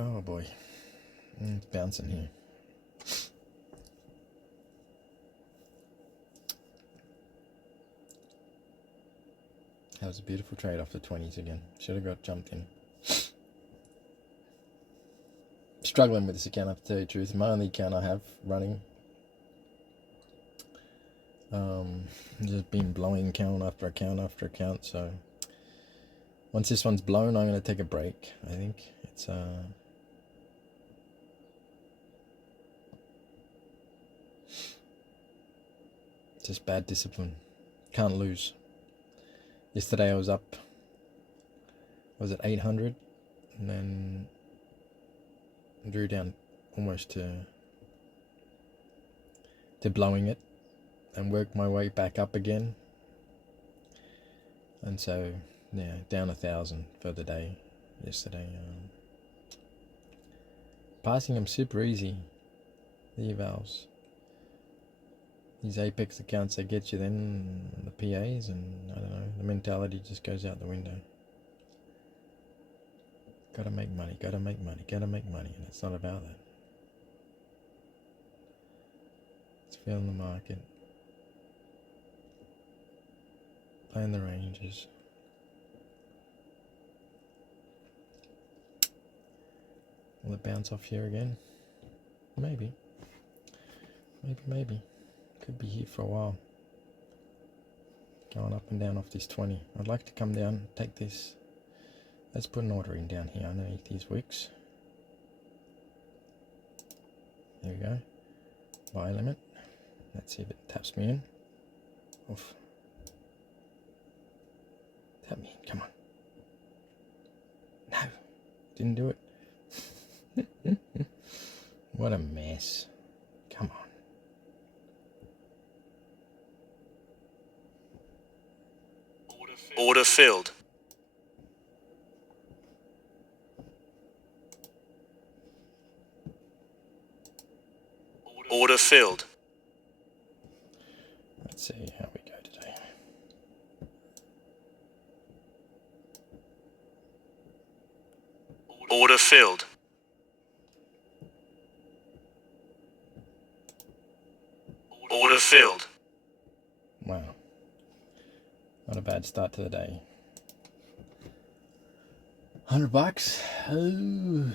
Oh boy, it's bouncing here. That was a beautiful trade off the 20s again. Should have got jumped in. Struggling with this account, I have to tell you the truth. My only account I have running. Just been blowing account after account after account. So once this one's blown, I'm going to take a break. I think it's just bad discipline. Can't lose. Yesterday I was up, was it 800, and then drew down almost to blowing it, and worked my way back up again. And so, yeah, down 1,000 for the day yesterday. Passing them super easy, the evals. These Apex accounts, they get you then, the PAs, and I don't know, the mentality just goes out the window. Gotta make money, gotta make money, gotta make money, and it's not about that. It's feeling the market, playing the ranges. Will it bounce off here again? Maybe. Maybe. Could be here for a while. Going up and down off this 20. I'd like to come down, take this. Let's put an order in down here underneath these wicks. There we go. Buy limit. Let's see if it taps me in. Oof. Tap me in, come on. No, didn't do it. What a mess. Come on. Order filled. Order filled. Let's see how we go today. Order filled. Order filled. Wow. Not a bad start to the day. $100. Oh.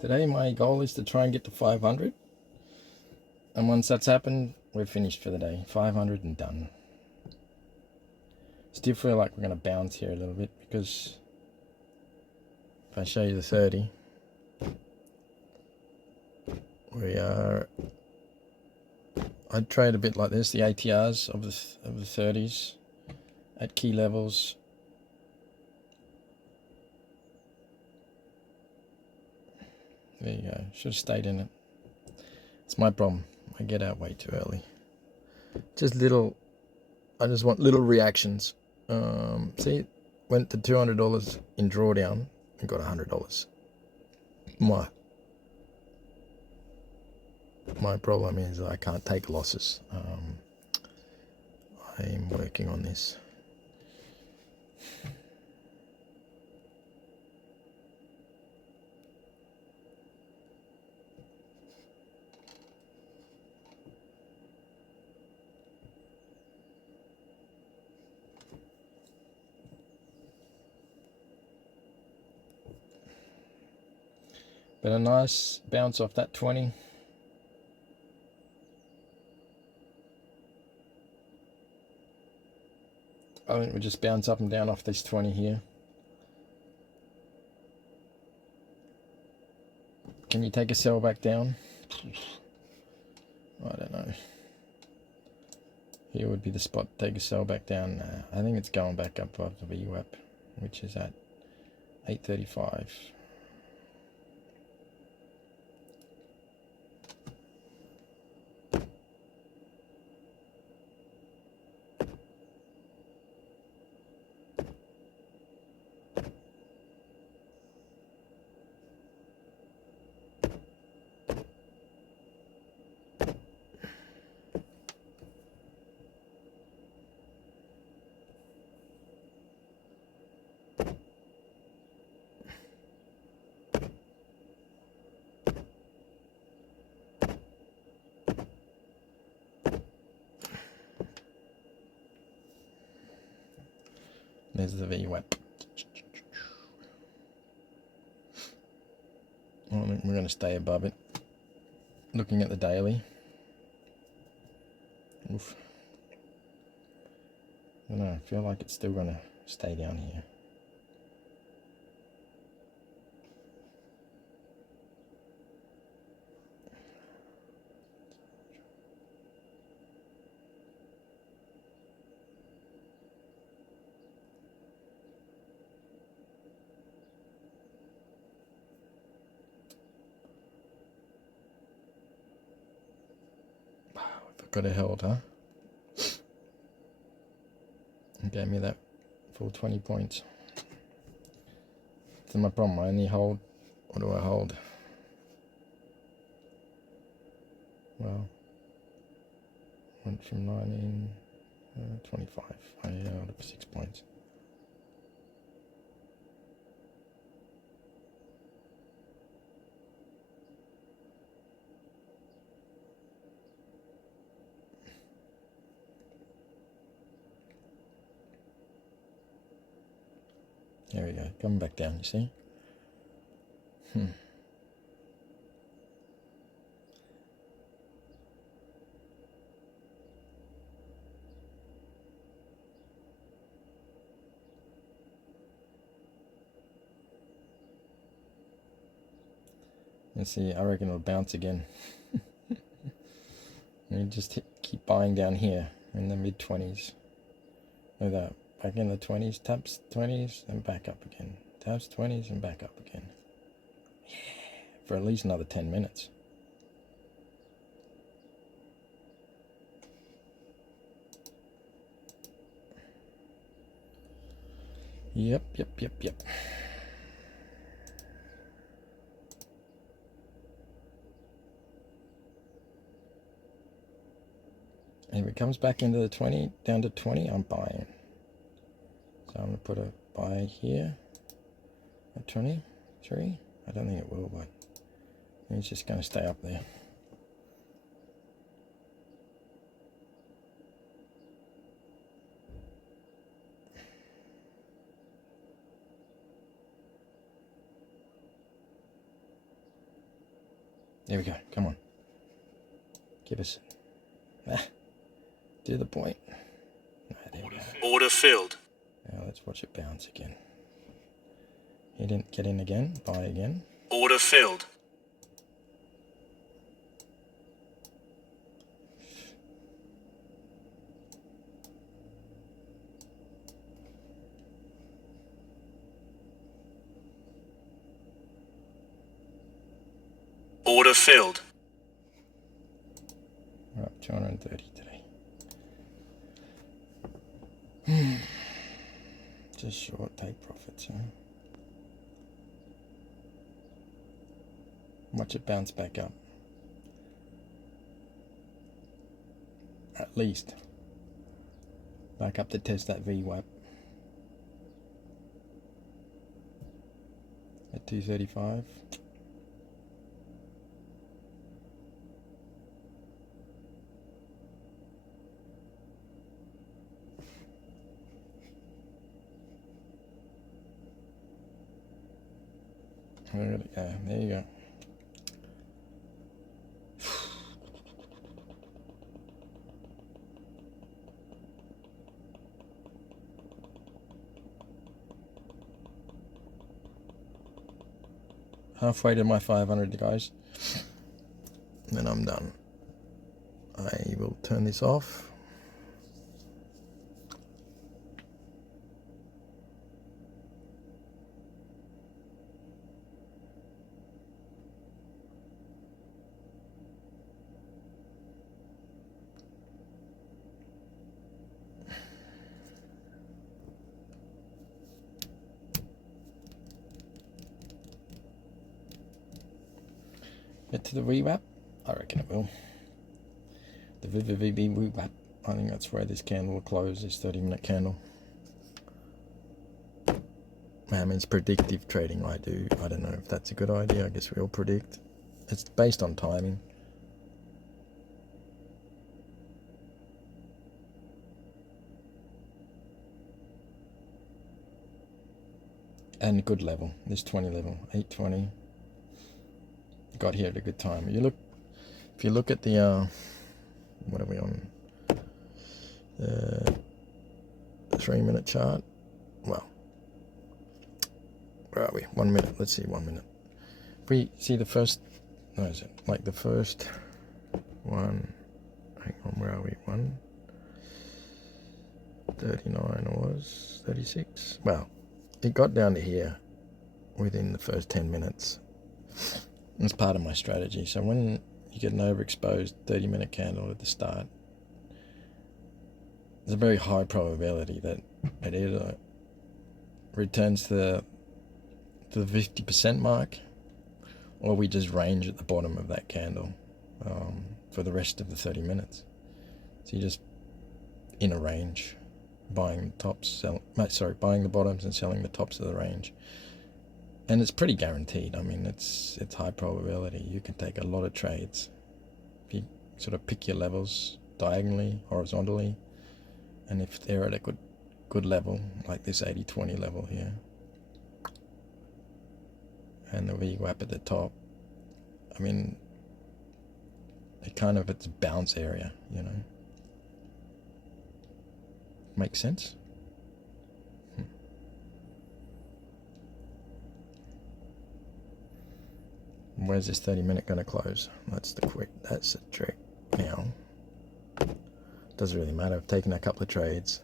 Today my goal is to try and get to 500. And once that's happened, we're finished for the day. 500 and done. Still feel like we're going to bounce here a little bit, because if I show you the 30, we are, I'd trade a bit like this, the ATRs of the 30s at key levels. There you go. Should have stayed in it. It's my problem. I get out way too early. I just want little reactions. See, went to $200 in drawdown and got $100. My problem is I can't take losses. I'm working on this. But a nice bounce off that 20. I think we just bounce up and down off this 20 here. Can you take a sell back down? I don't know. Here would be the spot to take a sell back down. I think it's going back up above the VWAP, which is at 835. There's the VWAP. Well, we're going to stay above it. Looking at the daily. Oof. I don't know, I feel like it's still going to stay down here. Wow, if I could have held, huh? It gave me that full 20 points. That's my problem. I only hold. What do I hold? Well, went from 19, 25. I held up 6 points. There we go. Coming back down, you see? Let's see, I reckon it'll bounce again. And just keep buying down here in the mid 20s. Look at that. Back in the 20s, taps 20s, and back up again. Taps 20s and back up again. Yeah, for at least another 10 minutes. Yep. And if it comes back into the 20, down to 20, I'm buying. So I'm going to put a buy here at 23. I don't think it will, but it's just going to stay up there. There we go. Come on. Give us. To the point. There we go. Order filled. Now let's watch it bounce again. He didn't get in again. Buy again. Order filled. Order filled. We're up 230 today. Just short, take profits, huh? Watch it bounce back up. At least. Back up to test that VWAP. At 235. There you go. Halfway to my 500, guys. Then I'm done. I will turn this off. Get to the VWAP? I reckon it will. The VWAP. I think that's where this candle will close, this 30-minute candle. I mean, it's predictive trading I do. I don't know if that's a good idea. I guess we all predict. It's based on timing. and good level. This 20 level, 820. Got here at a good time. If you look at the what are we on? The 3-minute chart. Well, where are we? 1 minute. Let's see, 1 minute. If we see the first, no, is it like the first one? Hang on, where are we? 1:39 was 36. Well, it got down to here within the first 10 minutes. It's part of my strategy. So when you get an overexposed 30-minute candle at the start, there's a very high probability that it either returns to the 50% mark, or we just range at the bottom of that candle for the rest of the 30 minutes. So you just in a range, buying the bottoms and selling the tops of the range. And it's pretty guaranteed. I mean, it's high probability. You can take a lot of trades if you sort of pick your levels diagonally, horizontally, and if they're at a good level, like this 80-20 level here, and the VWAP at the top, I mean, it's a bounce area, you know. Makes sense? Where's this 30-minute going to close? That's the trick. Now, doesn't really matter. I've taken a couple of trades.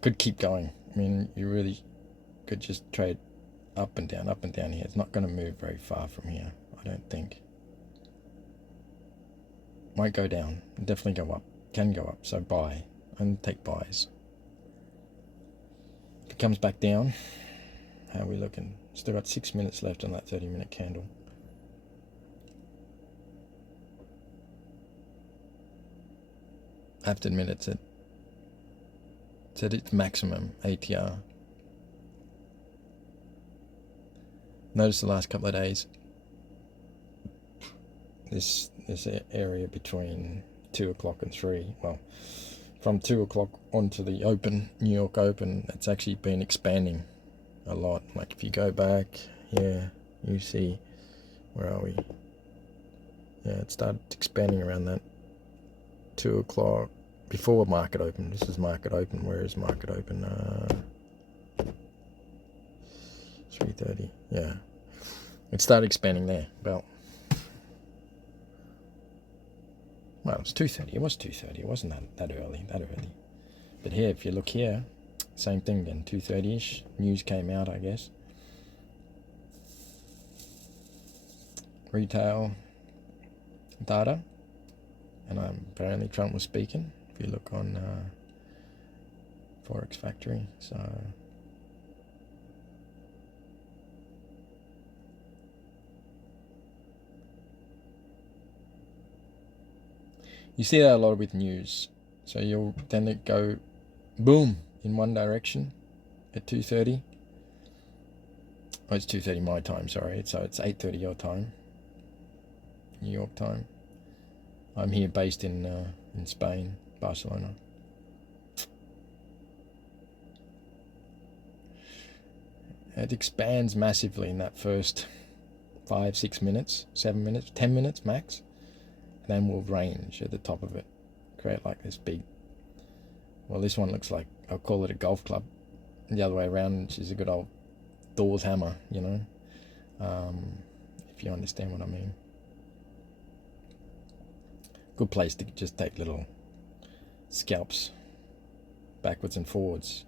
Could keep going. I mean, you really could just trade up and down here. It's not going to move very far from here, I don't think. Might go down. Definitely go up. Can go up. So buy and take buys. If it comes back down, how are we looking? Still got 6 minutes left on that 30-minute candle. I have to admit it's at its maximum ATR. Notice the last couple of days, this area between 2 o'clock and 3, well, from 2 o'clock onto the open, New York Open, it's actually been expanding a lot. Like if you go back here, you see, where are we? Yeah, it started expanding around that 2 o'clock, before market open. This is market open. Where is market open? 3:30. Yeah, it started expanding there. Well, it was 2:30. It was 2:30. It wasn't that early. But here, if you look here, same thing then. 2:30ish. News came out, I guess. Retail data, and apparently Trump was speaking. If you look on Forex Factory, so you see that a lot with news. So you'll then it go boom in one direction at 2:30. Oh, it's 2:30 my time. Sorry, so it's 8:30 your time, New York time. I'm here based in Spain, Barcelona. It expands massively in that first 5, 6 minutes, 7 minutes, 10 minutes max. And then we'll range at the top of it, create like this big, well, this one looks like, I'll call it a golf club. The other way around, which is a good old Thor's hammer, you know, if you understand what I mean. Good place to just take little scalps backwards and forwards.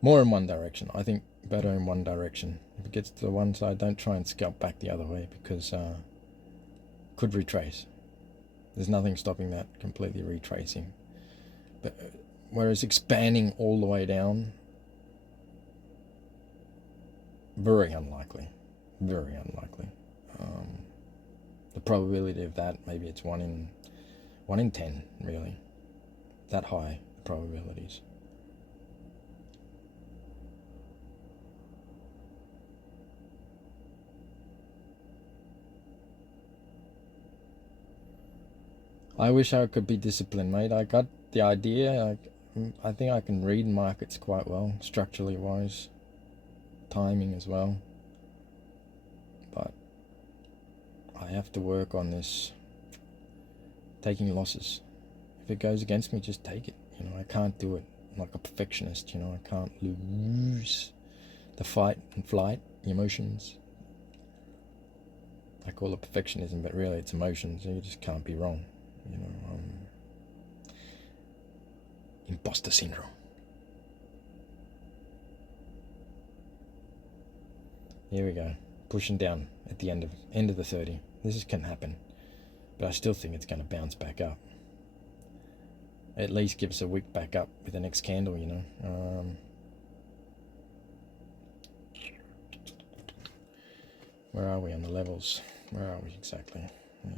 More in one direction. I think better in one direction. If it gets to the one side, don't try and scalp back the other way, because could retrace. There's nothing stopping that completely retracing. But whereas expanding all the way down, very unlikely. Very unlikely. The probability of that, maybe it's 1 in 10, really. That high probabilities. I wish I could be disciplined, mate. I got the idea. I think I can read markets quite well, structurally wise. timing as well. But I have to work on this taking losses. If it goes against me, just take it. You know, I can't do it. I'm like a perfectionist, you know, I can't lose the fight and flight, the emotions. I call it perfectionism, but really it's emotions. You just can't be wrong. You know, imposter syndrome. Here we go, pushing down at the end of the 30. This can happen, but I still think it's going to bounce back up. At least give us a wick back up with the next candle, you know. Where are we on the levels? Where are we exactly? Yeah.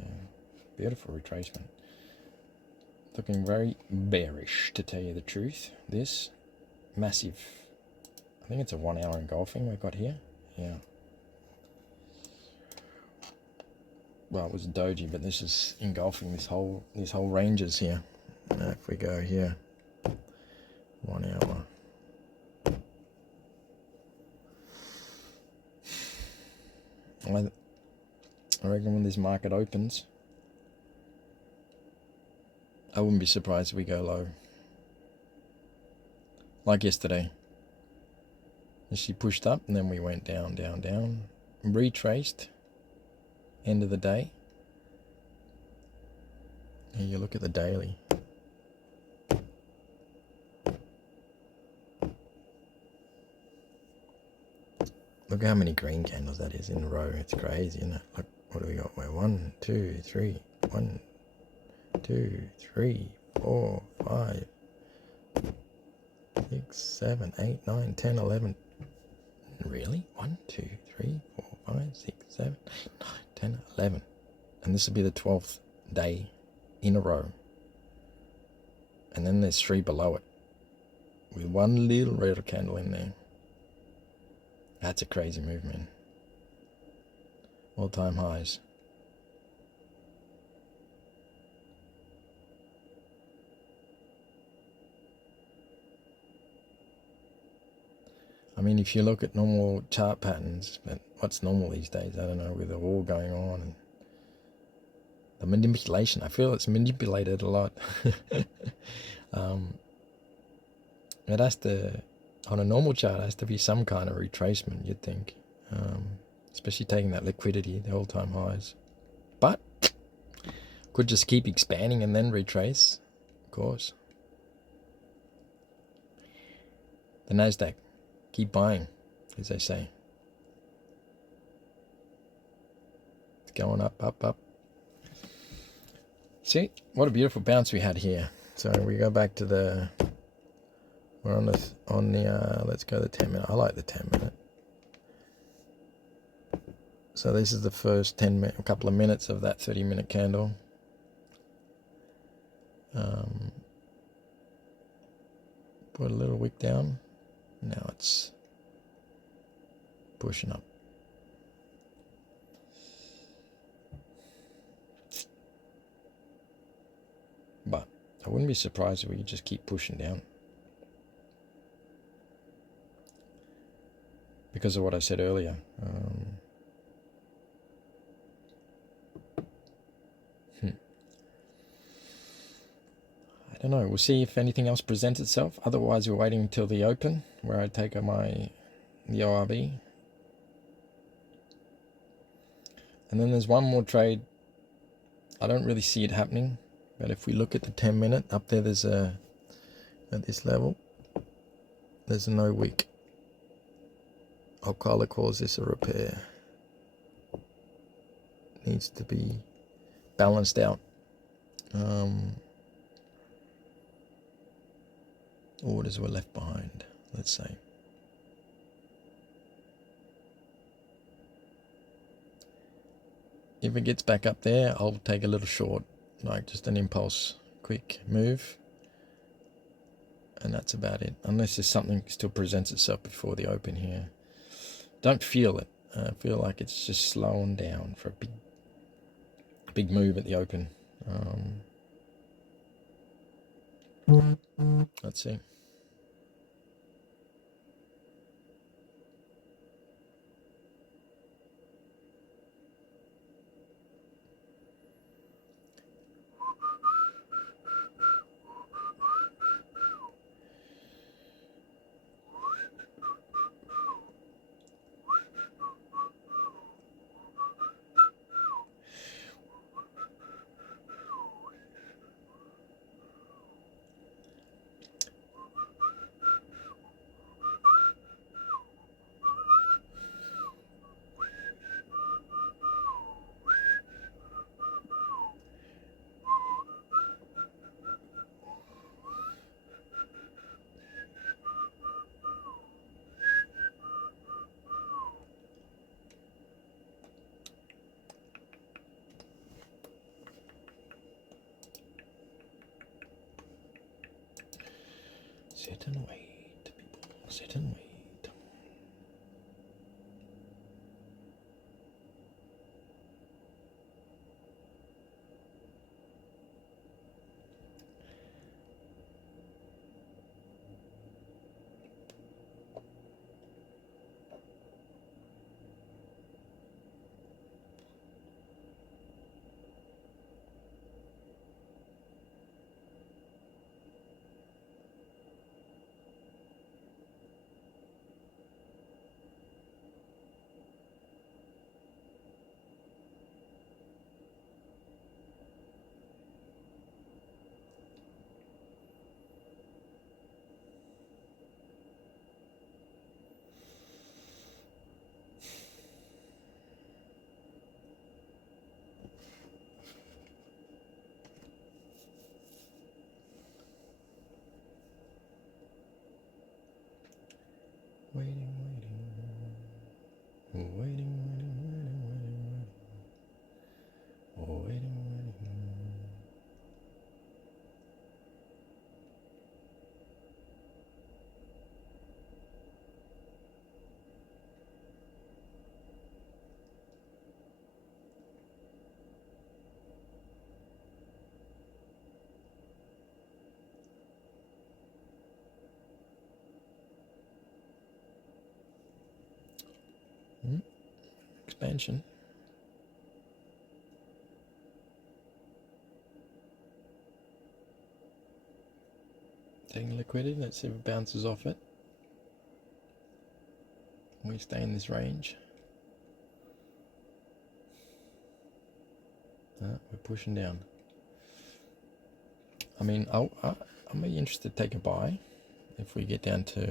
Beautiful retracement. Looking very bearish, to tell you the truth. This massive, I think it's a 1 hour engulfing we've got here. Yeah. Well, it was doji, but this is engulfing this whole ranges here. If we go here, 1 hour. I reckon when this market opens, I wouldn't be surprised if we go low. Like yesterday. She pushed up and then we went down, down, down. Retraced. End of the day. Here you look at the daily. Look how many green candles that is in a row. It's crazy, isn't it? Look, what do we got? We're 1, 2, 3. 1, 2, 3, 4, 5, 6, 7, 8, 9, 10, 11. Really? 1, 2, 3, 4, 5, 6, 7, 8, 9, 10, 11. And this will be the 12th day in a row. And then there's 3 below it with one little red candle in there. That's a crazy move, man. All-time highs. I mean, if you look at normal chart patterns, but what's normal these days? I don't know, with the war going on and the manipulation. I feel it's manipulated a lot. It has to, on a normal chart, it has to be some kind of retracement, you'd think. Especially taking that liquidity, the all-time highs. But could just keep expanding and then retrace, of course. The Nasdaq, keep buying, as they say. It's going up, up, up. See, what a beautiful bounce we had here. So we go back to the, we're on the let's go to the 10 minute. I like the 10 minute. So this is the first a couple of minutes of that 30-minute candle. Put a little wick down. Now it's pushing up. But I wouldn't be surprised if we just keep pushing down. Because of what I said earlier. I don't know. We'll see if anything else presents itself. Otherwise, we're waiting until the open, where I take the ORB. And then there's one more trade. I don't really see it happening. But if we look at the 10 minute, up there, there's at this level, there's a no wick. Alcala calls this a repair. Needs to be balanced out. Orders were left behind, let's say. If it gets back up there, I'll take a little short, like just an impulse, quick move. And that's about it, unless there's something still presents itself before the open here. Don't feel it. I feel like it's just slowing down for a big move at the open. Let's see. Sit and wait, people. Sit and wait. Waiting, waiting, waiting, waiting, waiting. Expansion. Taking liquidity, let's see if it bounces off it. We stay in this range. We're pushing down. I mean, I'm be interested to take a buy if we get down to,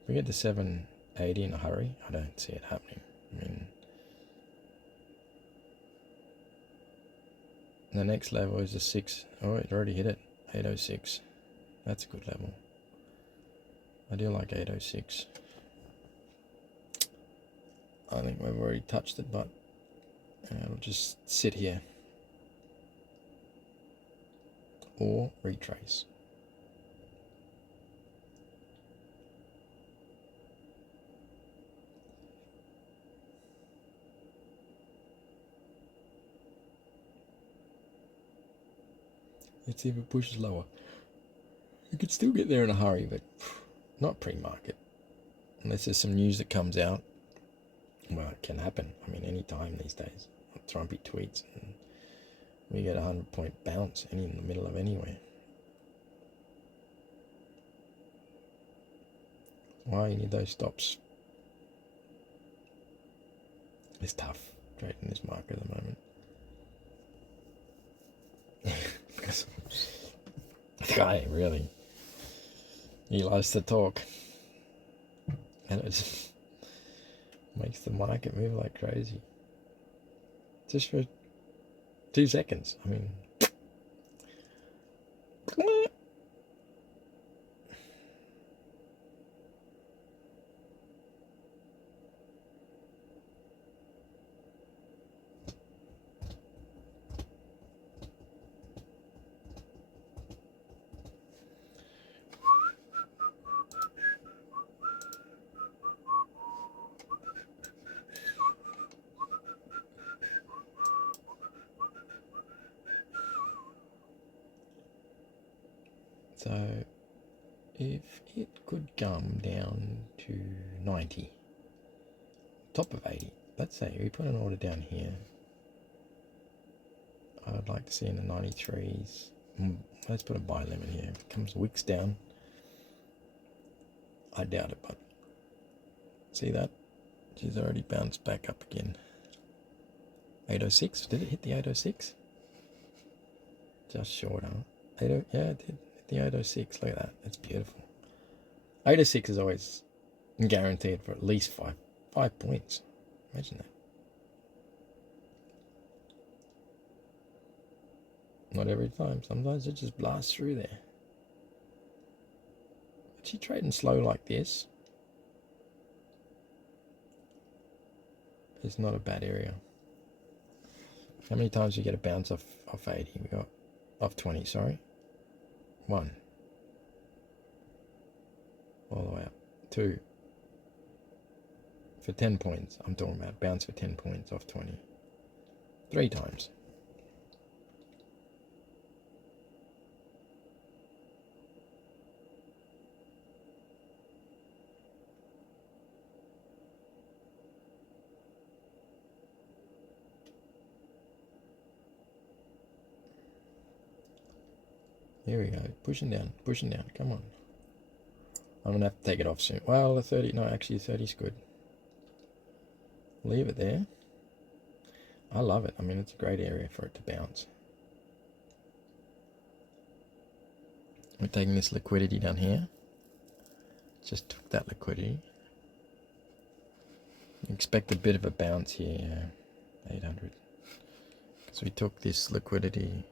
if we get to 780 in a hurry. I don't see it happening. I mean, the next level is a 6. Oh, it already hit it. 806. That's a good level. I do like 806. I think we've already touched it, but it'll just sit here or retrace. Let's see if it pushes lower. You could still get there in a hurry, but not pre-market. Unless there's some news that comes out. Well, it can happen. I mean, any time these days. Trumpy tweets and we get a 100-point bounce in the middle of anywhere. Why you need those stops? It's tough trading this market at the moment. Because the guy really, he likes to talk, and it just makes the market move like crazy. Just for 2 seconds. I mean, so if it could come down to 90, top of 80, let's say we put an order down here, I'd like to see in the 93s. Let's put a buy limit here. If it comes wicks down, I doubt it, but see that? She's already bounced back up again. 806, did it hit the 806? Just short, huh? Yeah, it did hit the 806, look at that, that's beautiful. 806 is always guaranteed for at least five points. Imagine that. Not every time, sometimes it just blasts through there. But she trading slow like this, it's not a bad area. How many times do you get a bounce off 80? We got Of 20, sorry. 1. All the way up. 2. For 10 points. I'm talking about bounce for 10 points off 20. 3 times. Here we go. Pushing down. Pushing down. Come on. I'm going to have to take it off soon. Well, the 30... No, actually, 30 is good. Leave it there. I love it. I mean, it's a great area for it to bounce. We're taking this liquidity down here. Just took that liquidity. Expect a bit of a bounce here. 800. So we took this liquidity.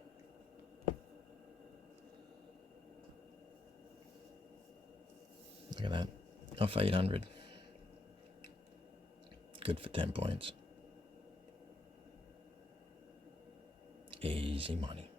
Look at that. Off 800. Good for 10 points. Easy money.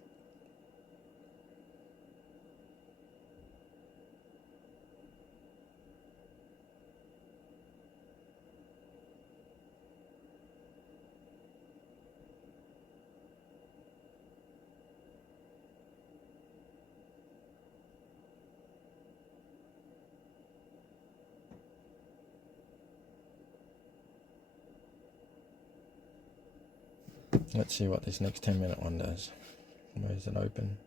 Let's see what this next 10-minute one does. Where's it open?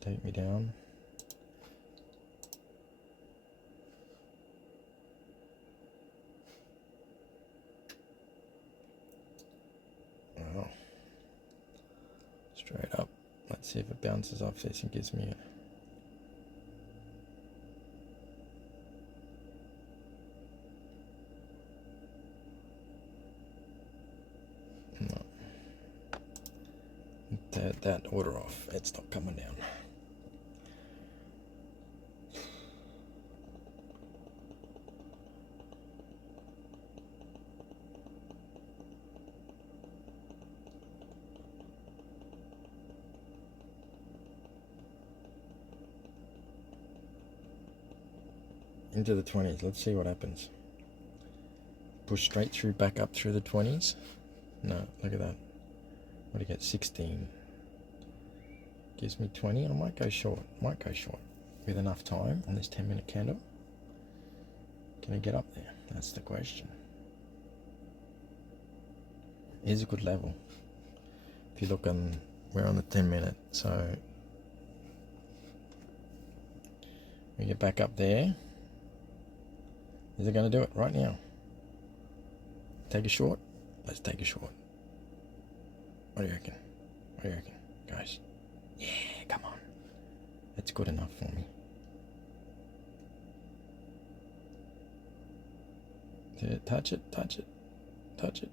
Take me down. Wow. Straight up. Let's see if it bounces off this and gives me a... No. That order off. It's not coming down. Into the 20s. Let's see what happens. Push straight through, back up through the 20s. No, look at that. What do you get? 16. Gives me 20. I might go short. Might go short. With enough time on this 10-minute candle. Can I get up there? That's the question. Here's a good level. If you look on, we're on the 10-minute, so we get back up there. Is it going to do it right now? Take a short? Let's take a short. What do you reckon? What do you reckon, guys? Yeah, come on. That's good enough for me. Did it touch it? Touch it. Touch it.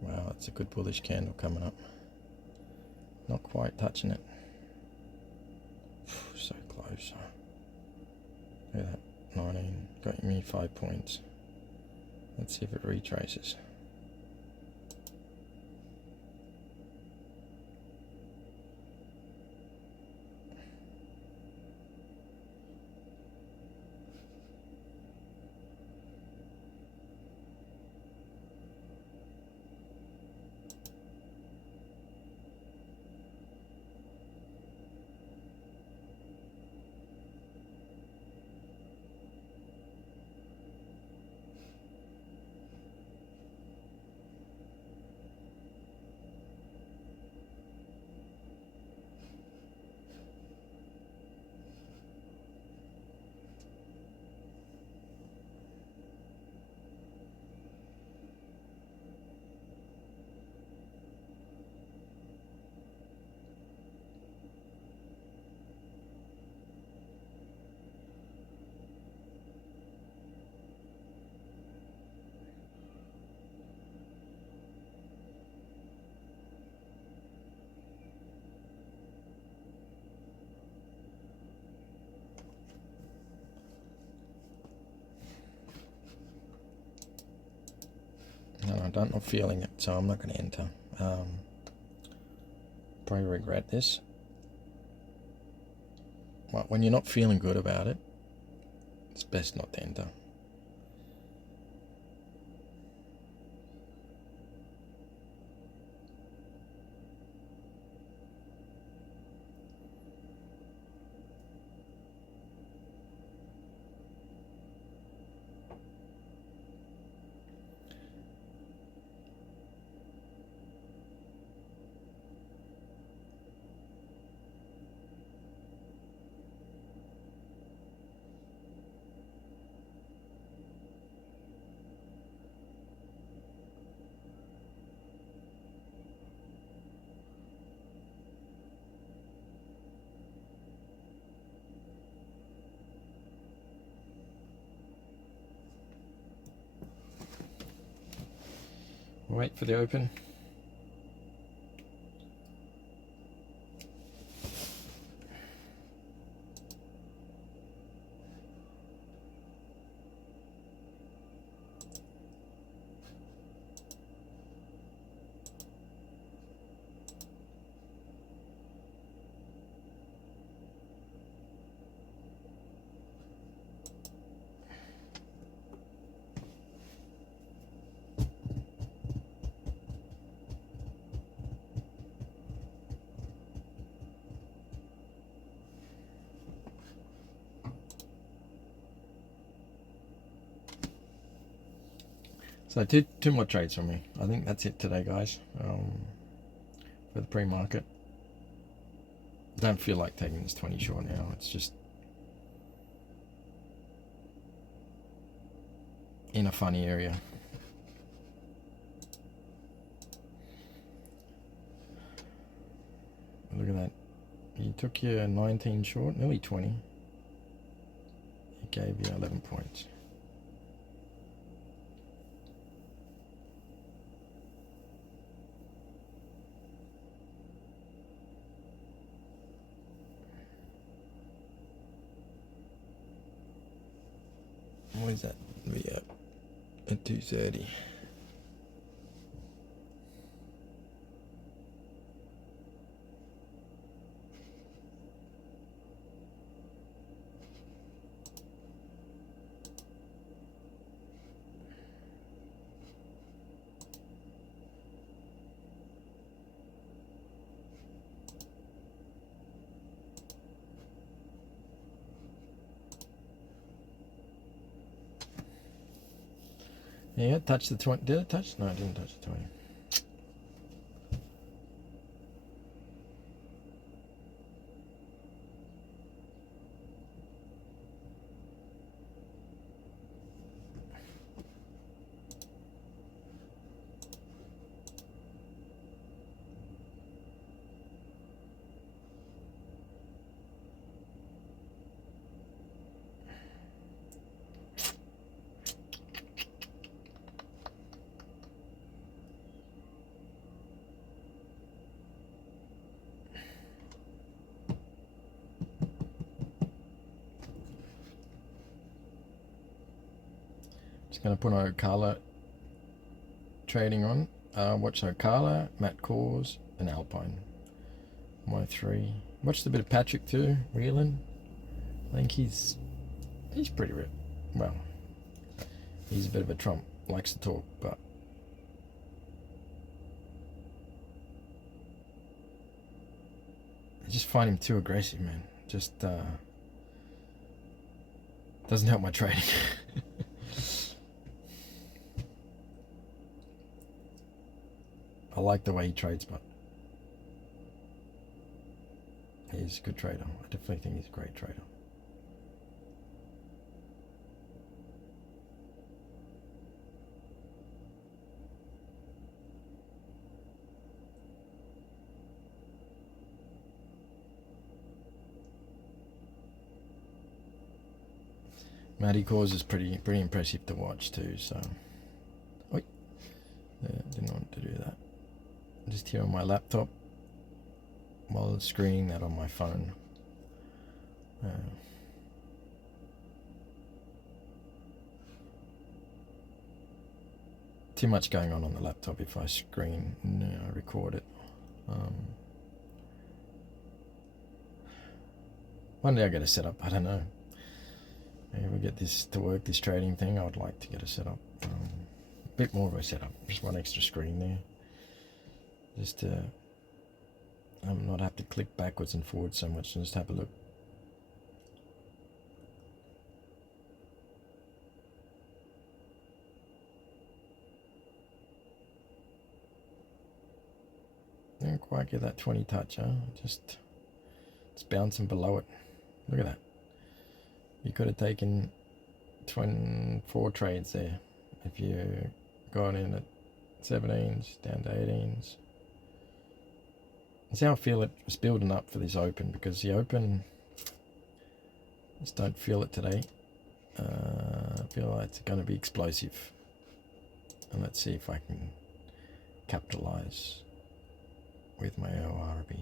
Wow, it's a good bullish candle coming up. Not quite touching it. So close. Look at that. 19. Got me 5 points. Let's see if it retraces. and I'm not feeling it, so I'm not going to enter. Probably regret this. But when you're not feeling good about it, it's best not to enter. Wait for the open. So two more trades from me. I think that's it today, guys, for the pre-market. Don't feel like taking this 20 short now. It's just in a funny area. Look at that. You took your 19 short, nearly 20. It gave you 11 points. What is that? We at 2:30. Yeah, it touched the 20. Did it touch? No, it didn't touch the 20. Just going to put Ocala trading on. Watch Ocala, Matt Kors, and Alpine. My three. Watched a bit of Patrick too, Whelan. I think he's pretty rip. Well, he's a bit of a trump. Likes to talk, but I just find him too aggressive, man. Just doesn't help my trading. I like the way he trades, but he's a good trader. I definitely think he's a great trader. Matty Kors is pretty impressive to watch too. So, oi, didn't want to do that. Just here on my laptop while screening that on my phone. too much going on the laptop if I record it. One day I get a setup. I don't know. Maybe we get this to work, this trading thing. I would like to get a setup. A bit more of a setup. Just one extra screen there. Just to not have to click backwards and forwards so much and just have a look. Didn't quite get that 20 touch, huh? Just it's bouncing below it. Look at that. You could have taken 24 trades there if you got in at 17s down to 18s. That's how I feel it was building up for this open, because the open, just don't feel it today. I feel like it's going to be explosive. And let's see if I can capitalize with my ORB.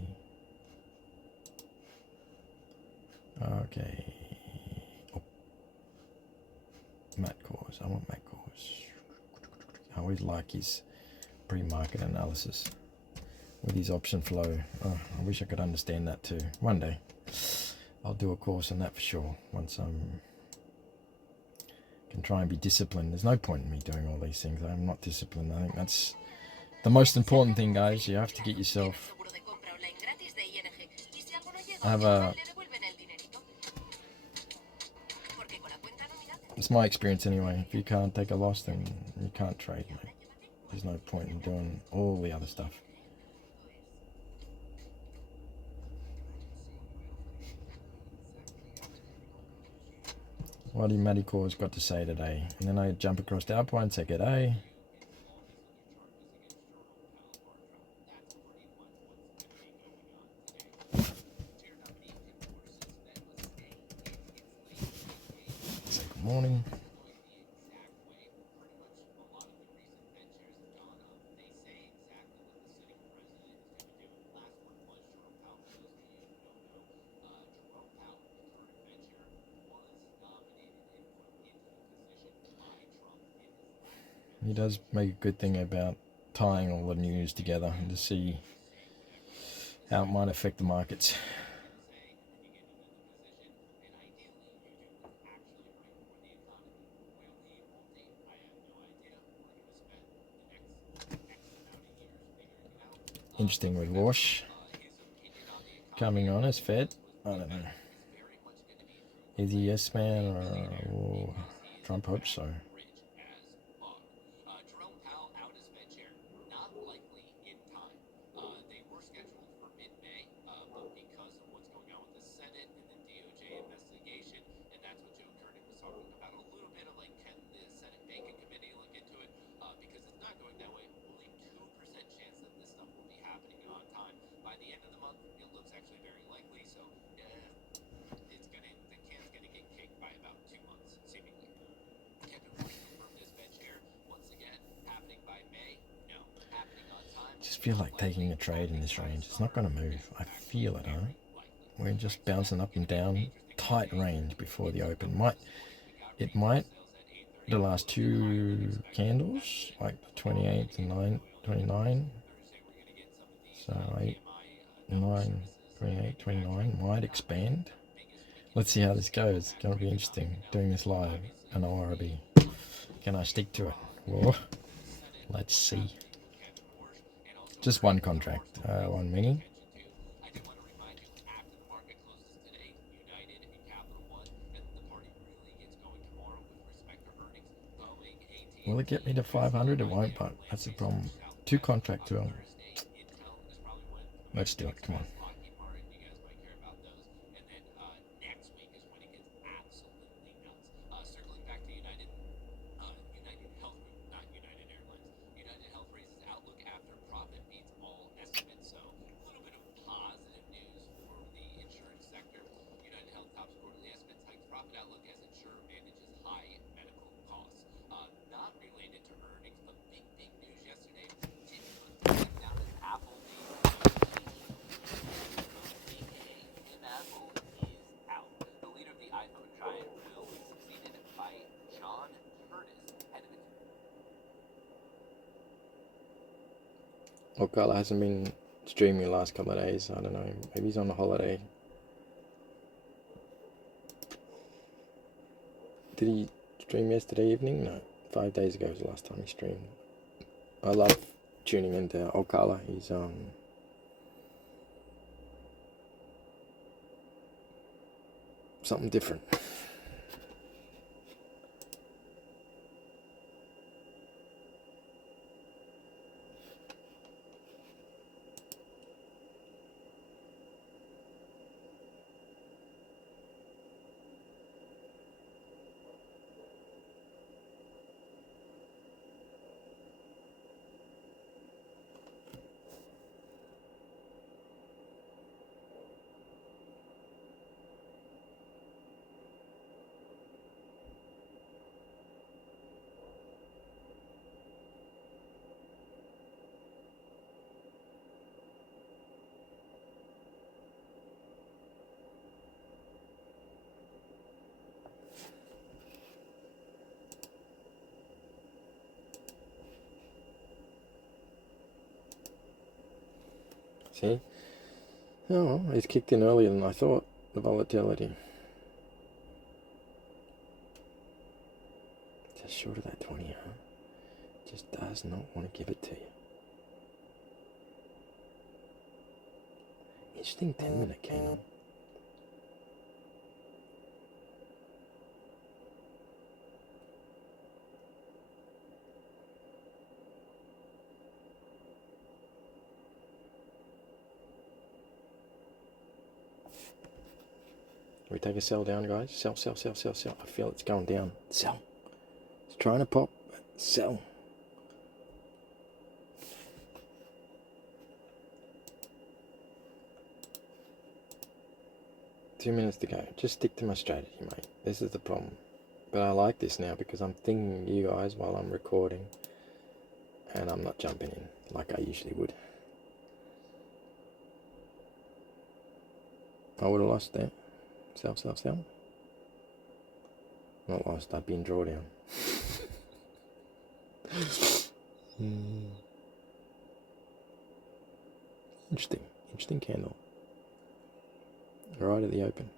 Okay. Oh. Matt Cores. I want Matt Cores. I always like his pre-market analysis with his option flow. Oh, I wish I could understand that too. One day I'll do a course on that for sure. Once can try and be disciplined. There's no point in me doing all these things. I'm not disciplined. I think that's the most important thing, guys. You have to get yourself it's my experience anyway. If you can't take a loss, then you can't trade, mate. There's no point in doing all the other stuff. What do Matty Core's got to say today? And then I jump across to Alpine and say g'day. Say good morning. He does make a good thing about tying all the news together and to see how it might affect the markets. Interesting with Wash coming on as Fed. I don't know. Is he yes man or Trump hopes so? Feel like taking a trade in this range. It's not going to move. I feel it, huh? We're just bouncing up and down, tight range before the open. It might the last two candles, like the 28th and 29. So 8, 9, 28, 29 might expand. Let's see how this goes. It's going to be interesting doing this live on ORB. Can I stick to it? Whoa. Let's see. Just one contract, one mini. Will it get me to 500? It won't, but that's the problem. 2 contract to Let's do it, come on. Okala hasn't been streaming the last couple of days. I don't know. Maybe he's on a holiday. Did he stream yesterday evening? No. 5 days ago was the last time he streamed. I love tuning into Okala. He's something different. See? Oh, well, he's kicked in earlier than I thought, the volatility. Just short of that 20, huh? Just does not want to give it to you. Interesting 10-minute candle. We take a sell down, guys. Sell, sell, sell, sell, sell. I feel it's going down. Sell. It's trying to pop. Sell. Two minutes to go. Just stick to my strategy, mate. This is the problem. But I like this now because I'm thinking you guys while I'm recording. And I'm not jumping in like I usually would. I would have lost there. Sell, sell, sell. Not lost, I've been drawdown. Interesting candle. Right at the open.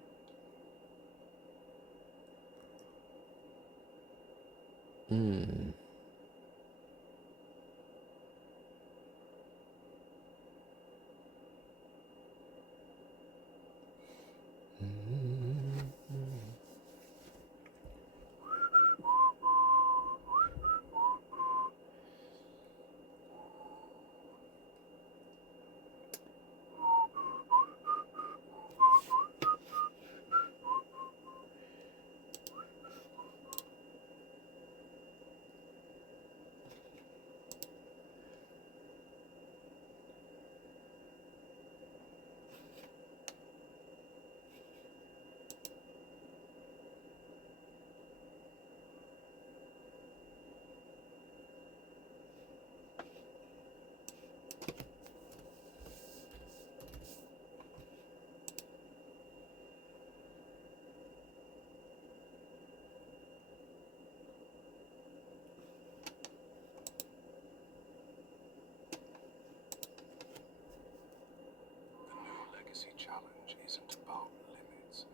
Challenge isn't about limits.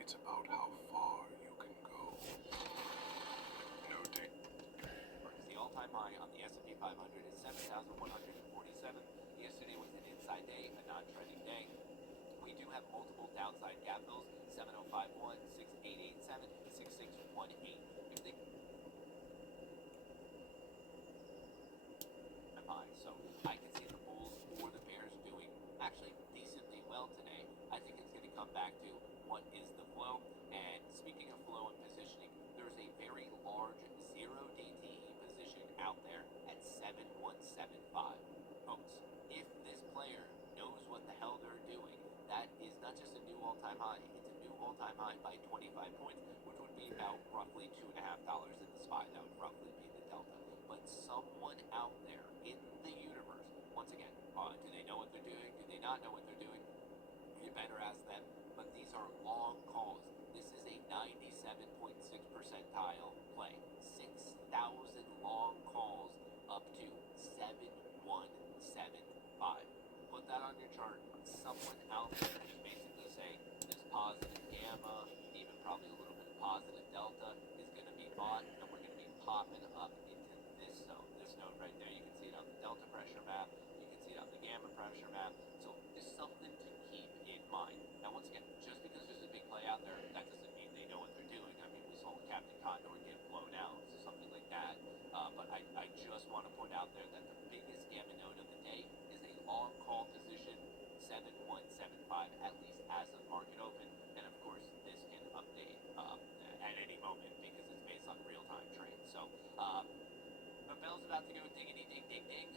It's about how far you can go. No dig. The all-time high on the S&P 500 is 7,147. Yesterday was an inside day, a non-trending day. We do have multiple downside gap fills: 7051, 6887, 6618. If they high, so I can see the bulls or the bears doing actually decently well today. I think it's going to come back to what is the flow. And speaking of flow and positioning, there's a very large 0 DTE position out there at 7175. Folks, if this player knows what the hell they're doing, that is not just a new all-time high, it's a new all-time high by 25 points, which would be about roughly $2.50 in the SPY. That would roughly be the delta. But someone out there in the universe, once again, do they know what they're doing? Do they not know what they're doing? You better ask them. But these are long calls. This is a 97.6 percentile play. 6,000 long calls up to 7175. Put that on your chart. Someone out there is basically saying this positive gamma, even probably a little bit of positive delta, is going to be bought, and we're going to be popping up into this zone, this node right there. You can see it on the delta pressure map. You can see it on the gamma pressure map. So just something to keep in mind. Now, once again, just because there's a big play out there, that doesn't mean they know what they're doing. I mean, we saw Captain Condor get blown out, so something like that. But I just want to point out there that the biggest gamma node of the day is a long call position 7175, at least as of market open. And of course, this can update at any moment because it's based on real-time trades. So the bell's about to go diggity ding ding ding.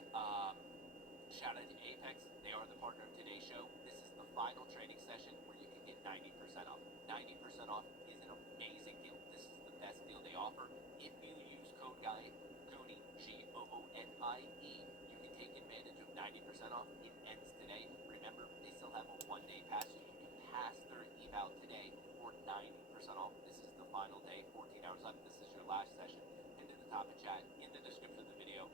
Shout out to Apex. They are the partner of today's show. This is the final trading session where you can get 90% off. 90% off is an amazing deal. This is the best deal they offer. If you use code GOONIE, Goonie, you can take advantage of 90% off. It ends today. Remember, they still have a one-day pass, so you can pass their eval today for 90% off. This is the final day, 14 hours left. This is your last session. Head to the top of chat in the description of the video.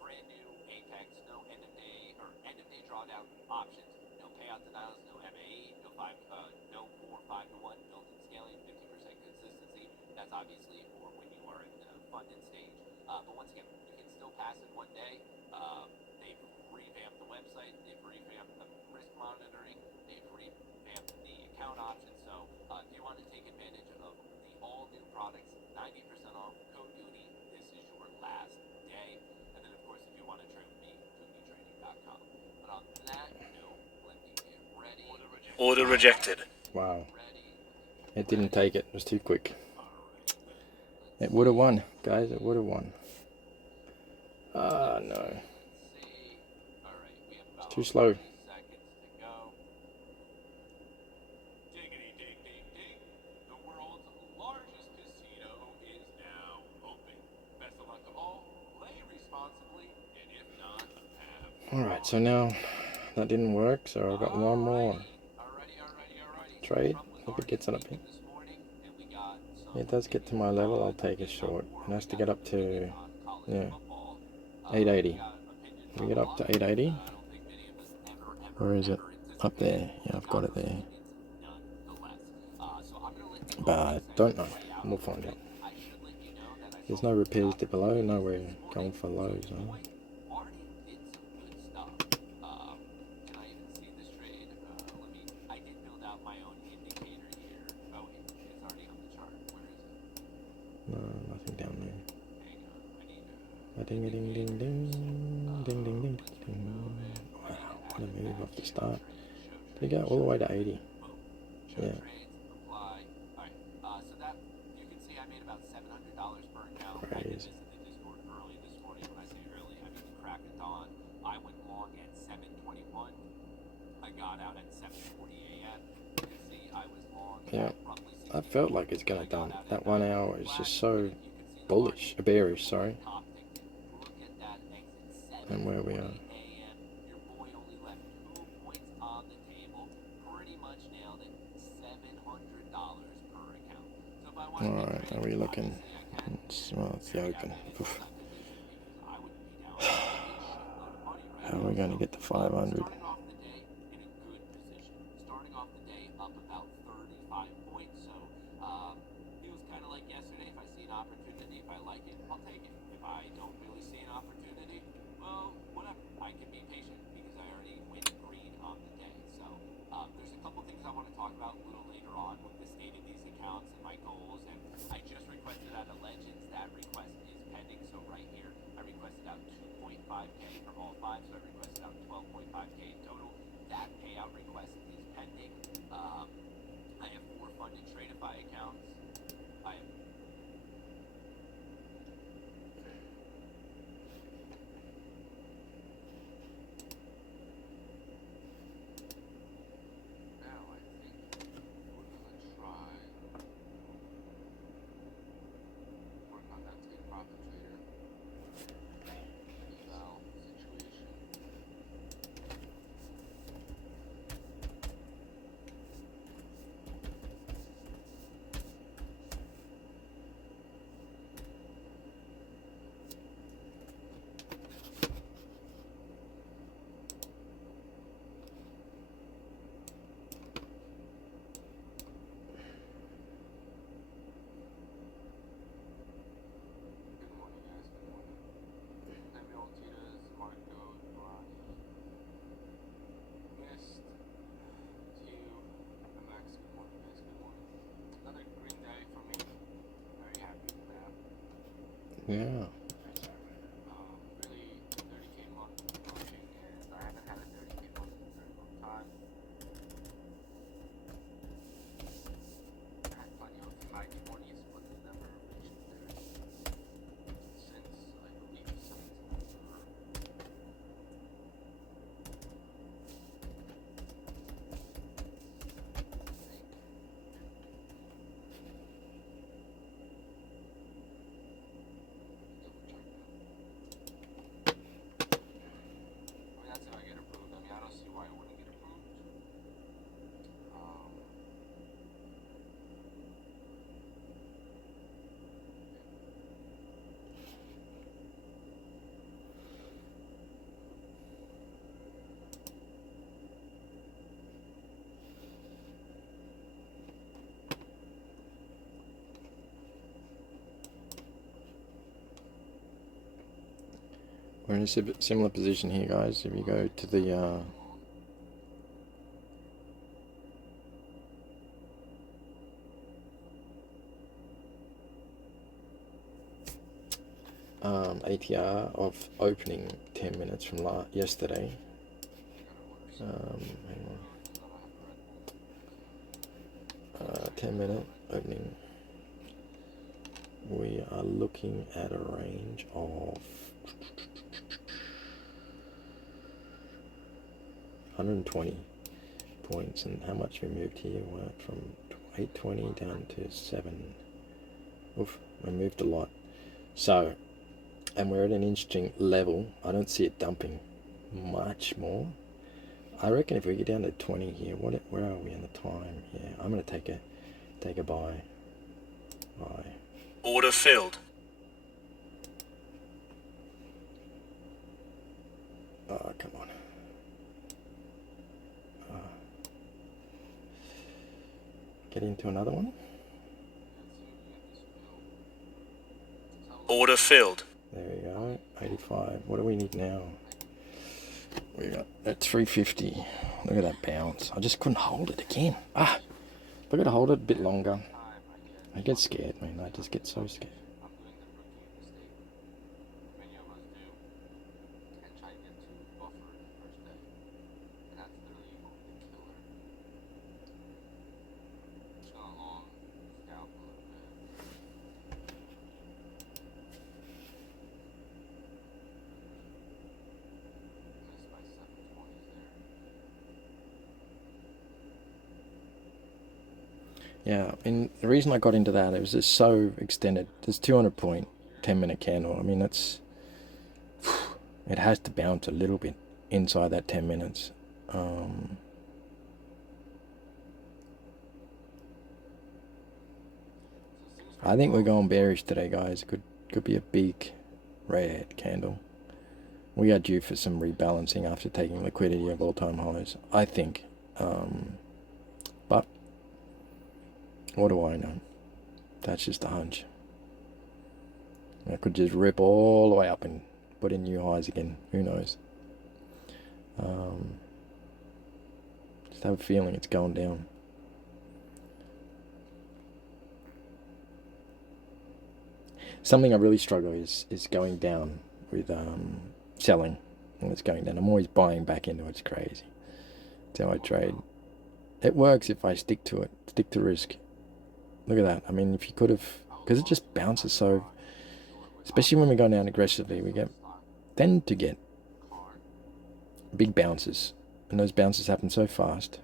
Brand new Apex, no end of day drawdown options, no payout denials, no MAE, no 4 5-to-1 built-in scaling, 50% consistency. That's obviously for when you are in the funded stage. But once again, you can still pass in one day. They've revamped the website, they've revamped the risk monitoring, they've revamped the account options. So if you want to take advantage of the all new products, 90% off, code GOONIE, this is your last day. And then of course, if you want to trade with me, GOONIETrading.com. But on that note, let me get ready. Order rejected. Wow. It didn't take it. It was too quick. It would have won, guys. It would have won. Ah, no. It's too slow. Seconds to go. Diggity ding ding ding. The world's largest casino is now open. Best of luck to all. Play responsibly, and if not, have Alright, so now that didn't work, so I've got one more Alrighty. trade. Trump was If it gets it up here. this morning, and we got some It does get to my level, I'll take a short. It has to get up to, yeah, 880. We get up to 880. Where is it? Up there. Yeah, I've got it there. But I don't know. We'll find out. There's no repairs dip below. No, we're going for lows. Huh? No, nothing down there. Ding, ding, ding, ding, ding, ding, ding, ding. Wow, what a move off the start. Did it go all the way to 80? Yeah. So that you can see I made about $700 per account. I did this in the Discord early this morning. When I say early, I mean the crack of dawn. I went long at 7:21. I got out at 7:40 a.m. You can see I was long at roughly 60. I felt like it's gonna dump. That 1 hour is just so bullish, bearish, sorry. And where we are. Your boy only left 2 points on the table. Pretty much nailed it. $700 per account. So if I want Alright, are we looking? Well, it's the open. Oof. How are we going to get to 500? Starting off the day in a good position. Starting off the day up about 35 points. So feels kind of like yesterday. If I see an opportunity, if I like it, I'll take it. If I don't really see an opportunity, well, whatever. I can be patient because I already went green on the day. So there's a couple things I want to talk about a little later on with the state of these accounts and my goals. And I just requested out of Legends. That request is pending. So right here, I requested out 2.5K from all 5. So I requested out 12.5K in total. That payout request is pending. I have 4 funded Tradeify accounts. I have now I think we're gonna try work on that take profit trader eval situation. Yeah. Really 30K month approaching, and I haven't had a 30K month in a very long time. I had plenty of high 20s, but never reached 30 since, I believe, September. That's if I get approved. I mean, I don't see why I wouldn't get approved. We're in a similar position here, guys. If you go to the 8 of opening 10 minutes from yesterday. Hang on. 10-minute opening. We are looking at a range of 120 points, and how much we moved here? We went from 820 down to 7. Oof, we moved a lot. So, and we're at an interesting level. I don't see it dumping much more. I reckon if we get down to 20 here, where are we in the time? Yeah, I'm gonna take a buy. Buy. Order filled. Oh, come on. Get into another one. Order filled. There we go. 85. What do we need now? We got at 350. Look at that bounce. I just couldn't hold it again. If I could hold it a bit longer. I get scared, man. I just get so scared. I'm doing the rookie mistake. Many of us do. And try to get too buffered the first day. And that's literally the killer. Just gonna long scalp a little bit. Missed by 720s there. Yeah, and the reason I got into that, it was just so extended. This 200 point 10-minute candle. I mean, that's, it has to bounce a little bit inside that 10 minutes. I think we're going bearish today, guys. It could be a big red candle. We are due for some rebalancing after taking liquidity of all-time highs, I think. But what do I know? That's just a hunch. I could just rip all the way up and put in new highs again. Who knows? Just have a feeling it's going down. Something I really struggle is going down with selling when it's going down. I'm always buying back into it. It's crazy. That's how I trade. It works if I stick to it, stick to risk. Look at that. I mean, if you could have, because it just bounces so, especially when we go down aggressively, we tend to get big bounces, and those bounces happen so fast.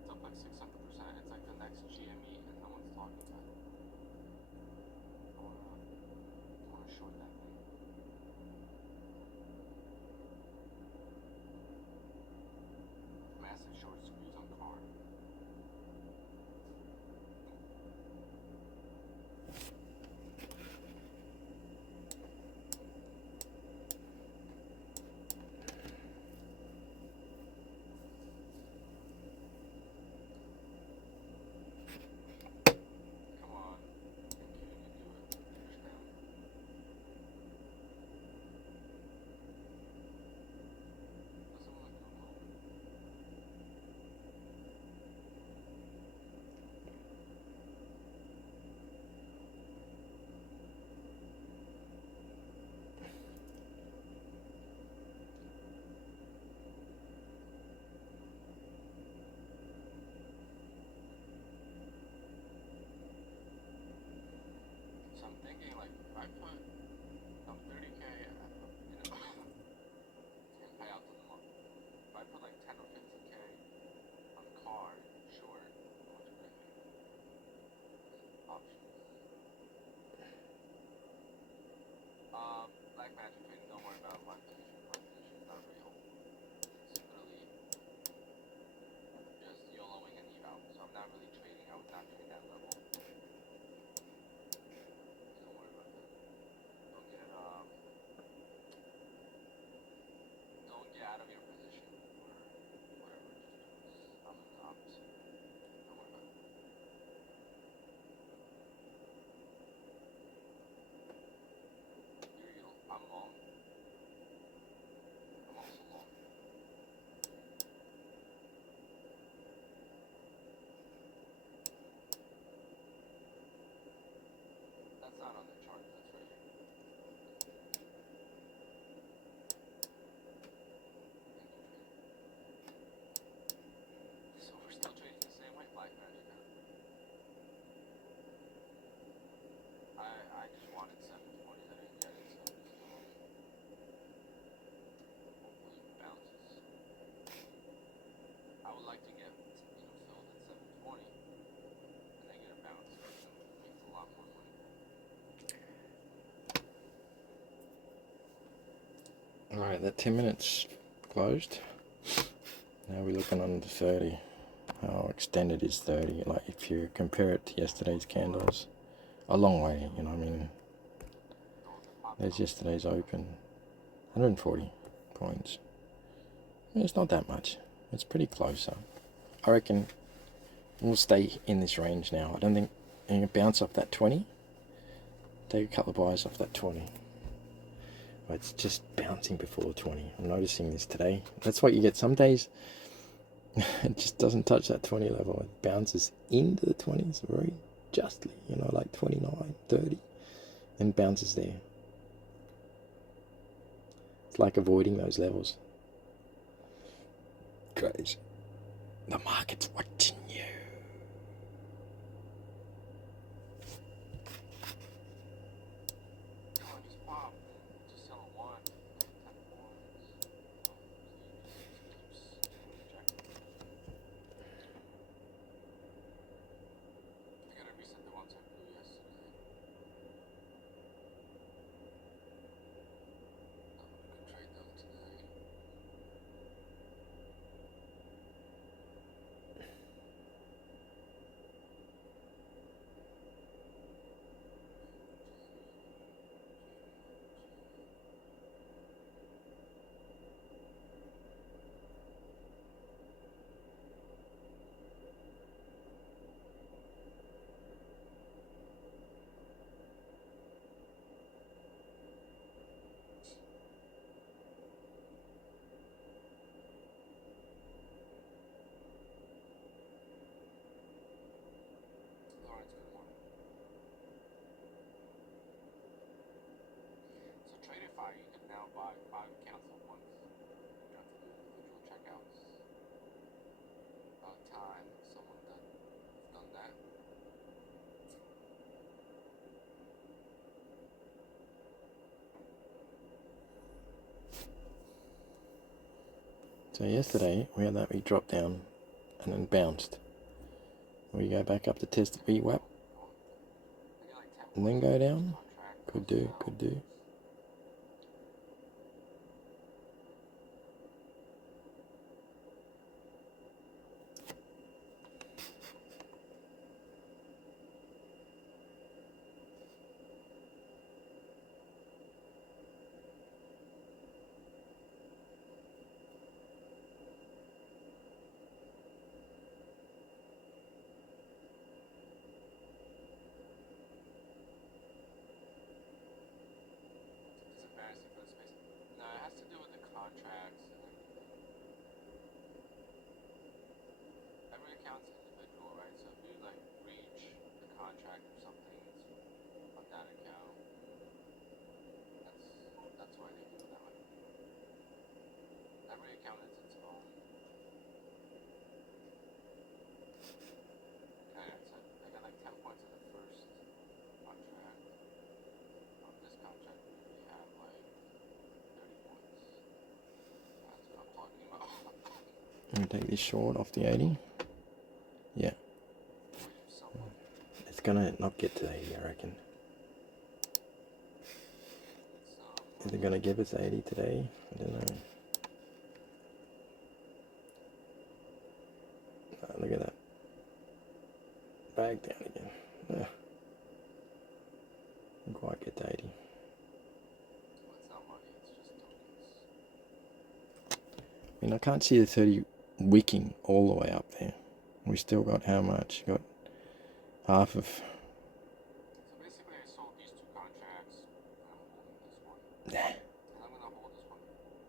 It's up like 600%. It's like the next GME and no one's talking about it. I wanna short that thing. Massive short squeeze on car. Alright, that 10 minutes closed. Now we're looking on the 30. How extended is 30? Like if you compare it to yesterday's candles, a long way, you know what I mean? There's yesterday's open, 140 points. It's not that much. It's pretty close. I reckon we'll stay in this range now. I don't think I'm going to bounce off that 20. Take a couple of buys off that 20. But it's just bouncing before 20. I'm noticing this today. That's what you get some days. It just doesn't touch that 20 level. It bounces into the 20s very justly, you know, like 29, 30, and bounces there. It's like avoiding those levels. Crazy. The market's watching you. You can now buy 5 accounts at once. You don't have to do individual checkouts. About time someone done that. So yesterday we had that we dropped down and then bounced. We go back up to test the VWAP and then go down. Could do, could do. And take this short off the 80. Yeah. It's gonna not get to 80, I reckon. Is it gonna give us 80 today? I don't know. Oh, look at that. Back down again. Didn't quite get to 80. I mean, I can't see the 30 wicking all the way up there. We still got how much? Got half of. So basically, I sold these 2 contracts, and I'm holding this one. Nah. And I'm gonna hold this one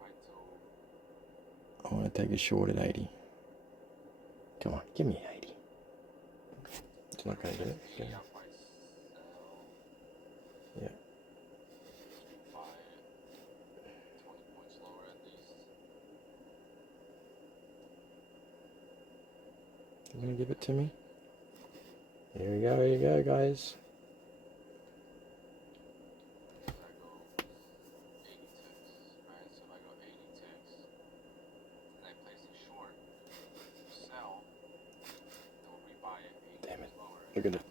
right till. I want to take a short at 80. Come on, give me 80. It's not going to do it. Yeah. Yeah. Buy it 20 points lower at least. You going to give it to me? Here you go, guys. So I go 80 ticks, right? So if I go 80 ticks, and I place it short, sell, then we'll rebuy it 80 Damn it. lower. Look at it.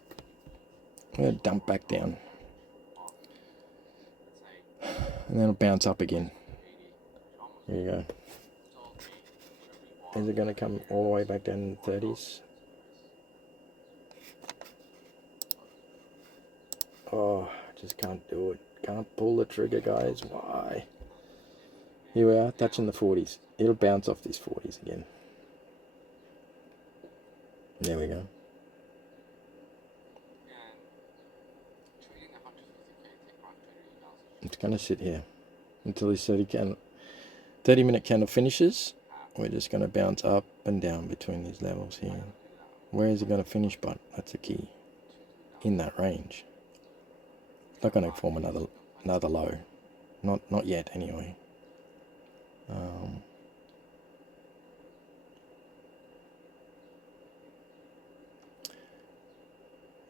I'm going to dump back down. And then it'll bounce up again. Here you go. Is it going to come all the way back down in the 30s? Oh, just can't do it. Can't pull the trigger, guys. Why? Here we are, touching the 40s. It'll bounce off these 40s again. There we go. It's going to sit here until this 30-minute candle finishes. We're just going to bounce up and down between these levels here. Where is it going to finish, but that's the key. In that range. It's not going to form another low. Not yet, anyway. You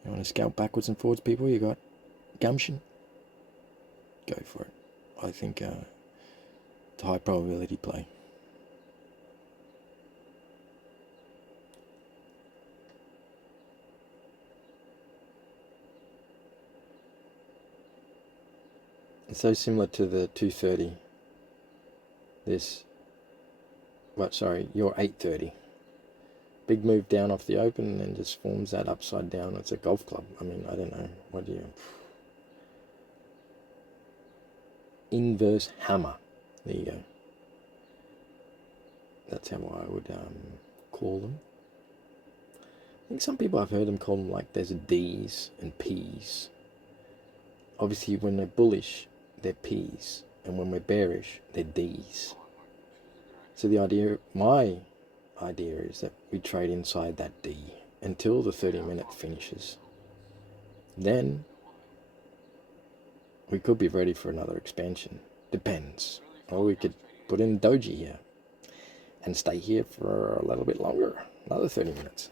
want to scalp backwards and forwards, people? You got gumption? Go for it. I think it's a high probability play. It's so similar to the 230. Your 830. Big move down off the open and then just forms that upside down. It's a golf club. I mean, I don't know. What do you... Inverse hammer. There you go. That's how I would call them. I think some people I've heard them call them like there's D's and P's. Obviously, when they're bullish, they're P's, and when we're bearish, they're D's. So my idea is that we trade inside that D until the 30-minute finishes. Then we could be ready for another expansion. Depends. Or we could put in doji here and stay here for a little bit longer, another 30 minutes.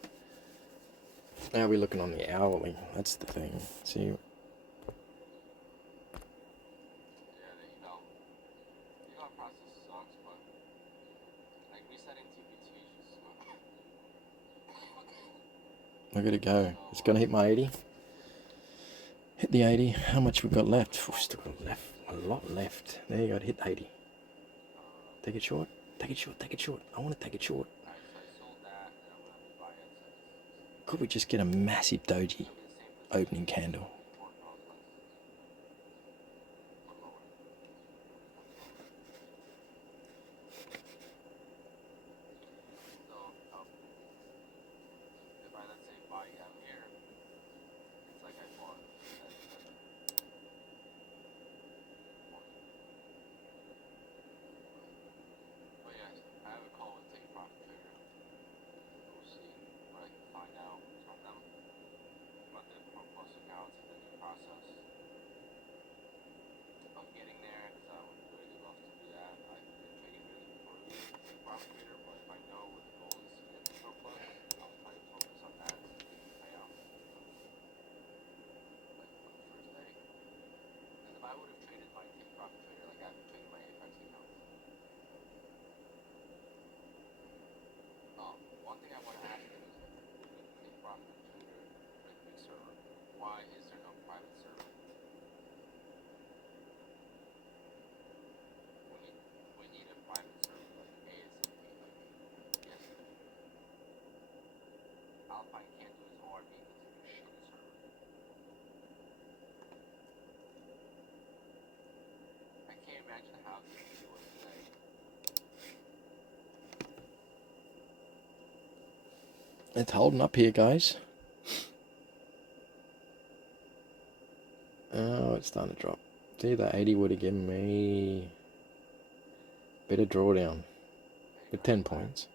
Now we're looking on the hourly. That's the thing. See. Look at it go. It's going to hit my 80. Hit the 80. How much we've got left? We've still got a lot left. There you go. Hit 80. Take it short. Take it short. Take it short. I want to take it short. Could we just get a massive doji opening candle? It's holding up here, guys. Oh, it's starting to drop. See, that 80 would have given me a bit of drawdown with 10 points.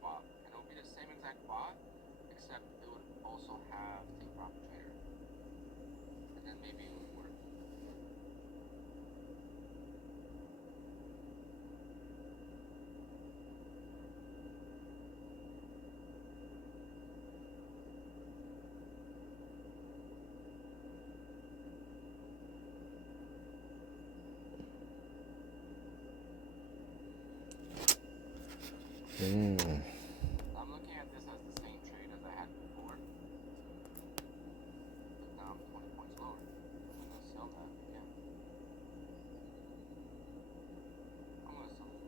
spot, and it would be the same exact bot, except it would also have take profit trader, and then maybe it would work. Mm. I'm looking at this as the same trade as I had before, but now I'm 20 points lower. I'm gonna sell that again. I'm gonna sell it.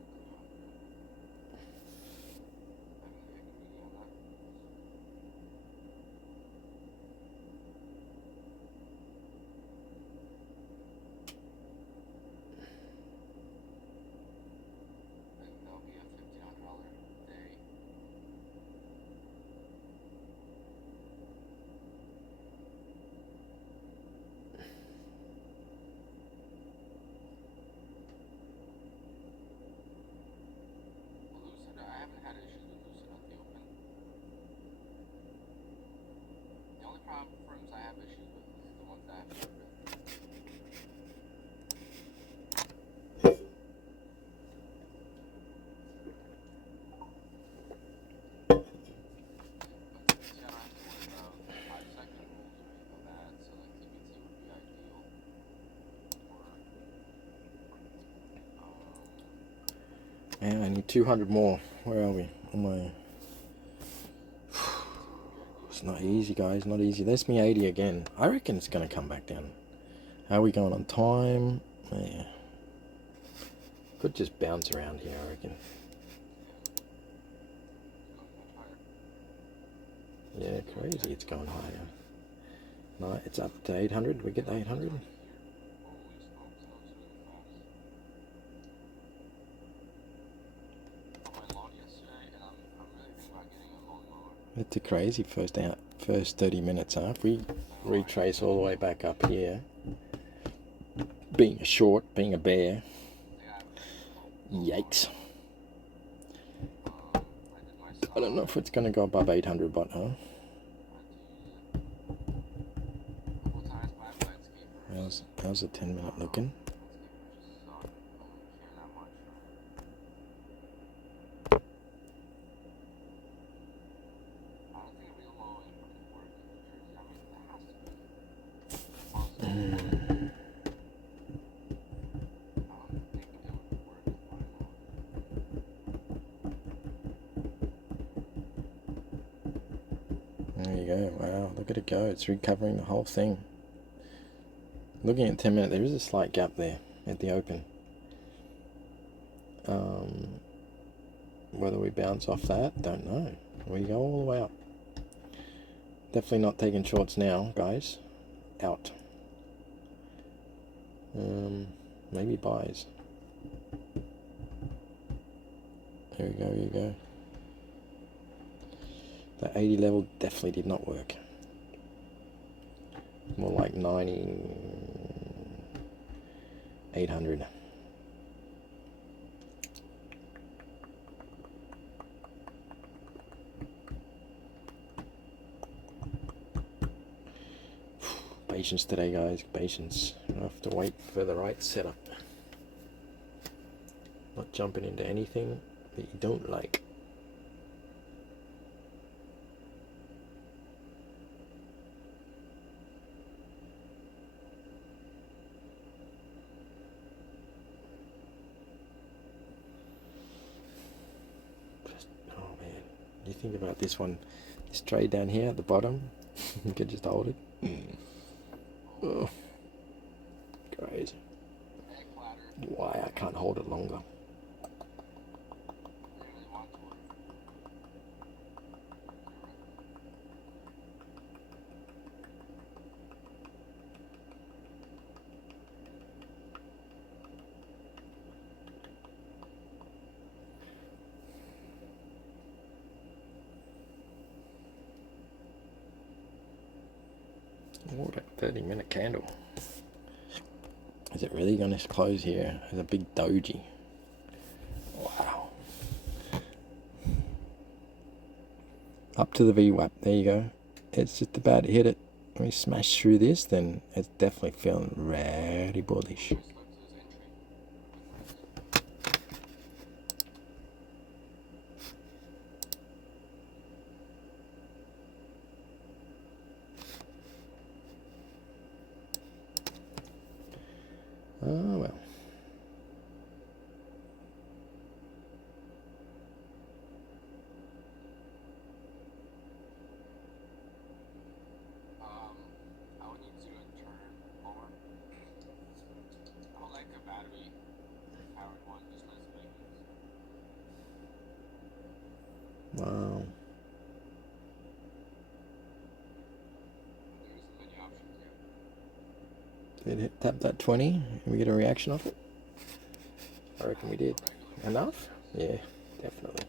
I'm gonna get greedy on that. I think that'll be a $1,500 day. Lucid, I haven't had issues with Lucid at the open. The only firms I have issues with is the ones that have short with. But TBT, I don't have to worry about 5-second rules or anything like that, so like TBT would be ideal. Or, Man, I need 200 more. Where are we? On my... It's not easy, guys. Not easy. There's me 80 again. I reckon it's going to come back down. How are we going on time? Yeah. Could just bounce around here, I reckon. Yeah, crazy. It's going higher. No, it's up to 800. We get 800. holy smokes, that was really fast. On my long yesterday, and I'm really thinking about getting a long mower. It's a crazy first 30 minutes, huh? If we retrace all the way back up here, being a short, being a bear, yikes. I don't know if it's going to go above 800 baht, huh? How's the 10-minute looking? There you go. Wow, look at it go. It's recovering the whole thing. Looking at 10 minutes, there is a slight gap there at the open. Whether we bounce off that, don't know. We go all the way up. Definitely not taking shorts now, guys. Out. Maybe buys. Here we go, here we go. The 80 level definitely did not work. More like 90, 800. Patience today, guys. Patience. You have to wait for the right setup. Not jumping into anything that you don't like. Oh man, you think about this one, this trade down here at the bottom, you could just hold it. Oh, crazy. Why I can't hold it longer. What a 30-minute candle. Is it really going to close here as a big doji? Wow. Up to the VWAP. There you go. It's just about to hit it. When we smash through this, then it's definitely feeling really bullish. Oh well. I would need to turn over. I would like a battery powered one, just less maintenance. Wow. There isn't many options yet. Did it tap that 20 and we get a reaction off it? I reckon we did. Enough? Yeah, definitely.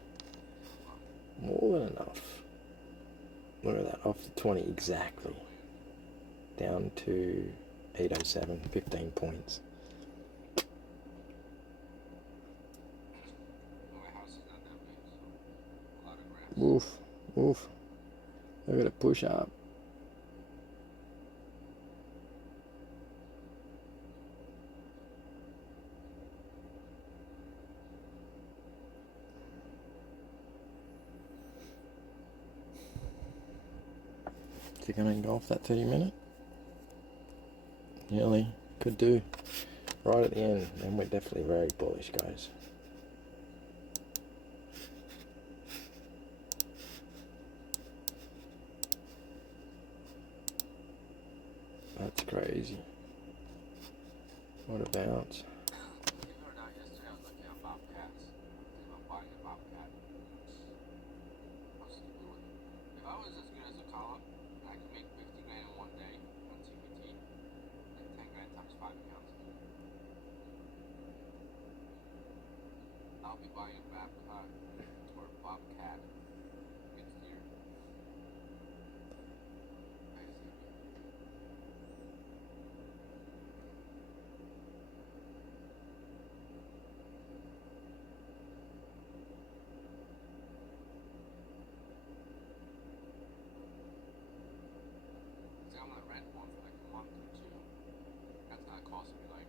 More than enough. Look at that, off the 20 exactly. Down to 807, 15 points. My house is not that big, so a lot of grass. Woof, woof. Look at it push up. Is it going to engulf that 30 minute? Nearly. Could do. Right at the end. And we're definitely very bullish, guys. That's crazy. What a bounce. Believe it or not, yesterday I was looking at bobcats. I was thinking about buying a bobcat. How stupid would it? If I was as good as a column, and I could make 50 grand in one day on TPT, like 10 grand times 5 accounts. I'll be buying a bobcat or bobcat next year. See, I'm gonna rent one for like a month or two. That's gonna cost me like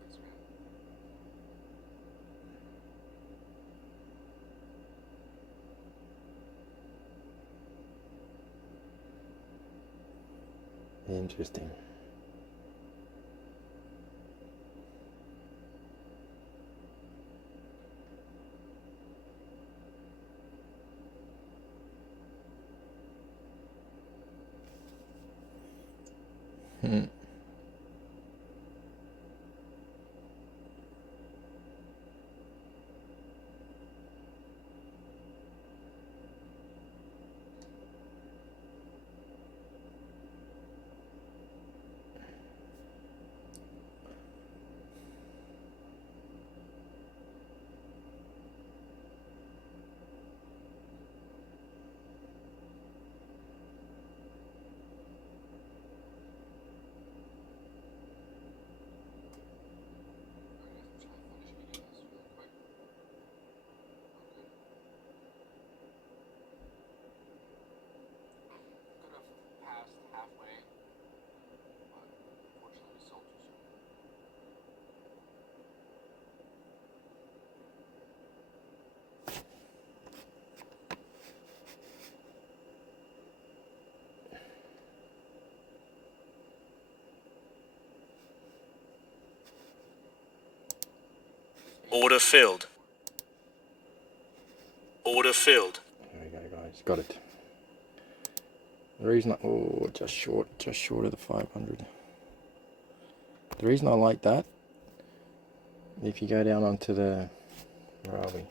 6 grand. Interesting. Hmm. Order filled. Order filled. There we go, guys. Got it. The reason just short of the 500. The reason I like that, if you go down onto the, where are we?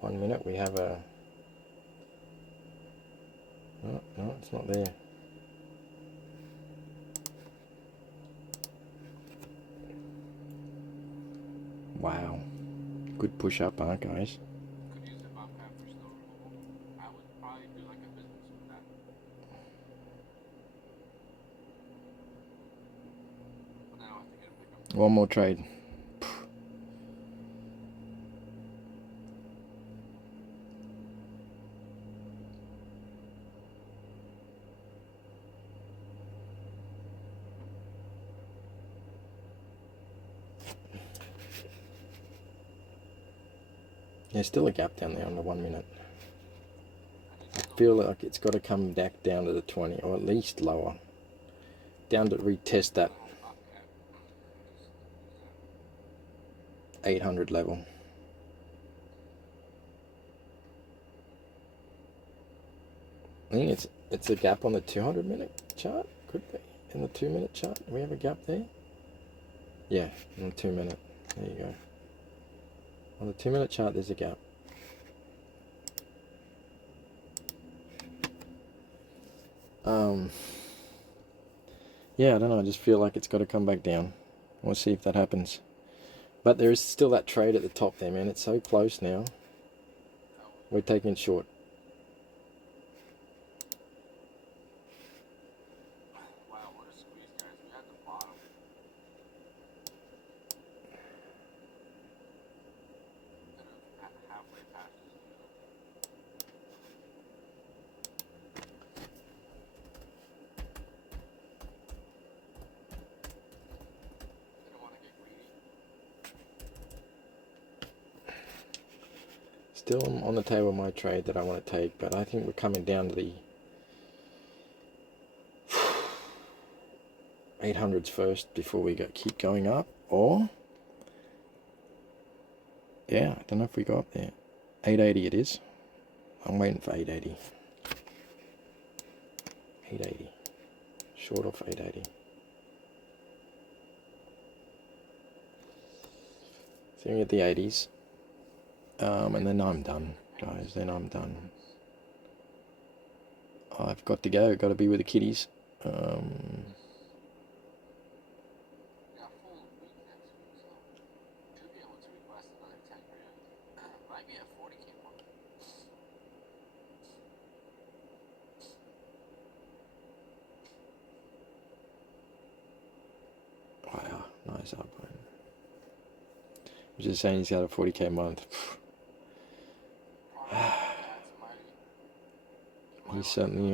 1 minute, we have a, no, it's not there. Wow. Good push up, huh, guys? Could use the bobcat for snow removal. I would probably do like a business with that. But then I'll have to get a pickup. One more trade. There's still a gap down there on the 1 minute. I feel like it's got to come back down to the 20, or at least lower. Down to retest that 800 level. I think it's a gap on the 200 minute chart. Could be in the 2 minute chart. Do we have a gap there? Yeah, on the 2 minute. There you go. On the 2 minute chart, there's a gap. Yeah, I don't know. I just feel like it's got to come back down. We'll see if that happens. But there is still that trade at the top there, man. It's so close now. We're taking it short. Wow, what a squeeze, guys. We had the bottom. Kind of halfway past this. I don't want to get greedy. Still on the table my trade that I want to take, but I think we're coming down to the 800s first before we keep going up. Or, yeah, I don't know if we go up there. 880 it is. I'm waiting for 880. 880. Short off 880. So we get the 80s. And then I'm done, guys. Then I'm done. I've got to go. Got to be with the kiddies. We got full week next week, so should be able to request another 10 grand. Might be at 40K more. Wow, nice upline. I'm just saying he's got a 40K month. He certainly,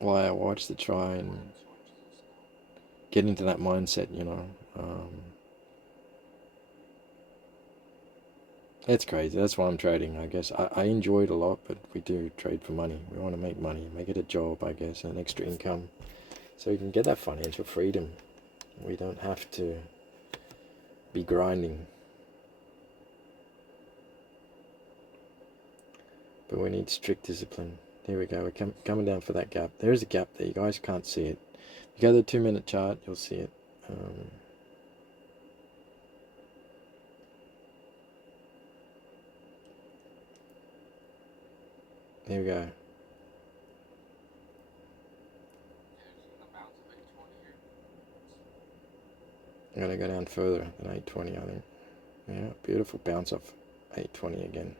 well, I watched to try and get into that mindset, you know. It's crazy. That's why I'm trading, I guess. I enjoy it a lot, but we do trade for money. We want to make money, make it a job, I guess, and an extra income. So we can get that financial freedom. We don't have to be grinding. But we need strict discipline. There we go. We're coming down for that gap. There is a gap there. You guys can't see it. If you go to the 2 minute chart, you'll see it. There we go. I'm going to go down further than 820, I think. Yeah, beautiful bounce off 820 again.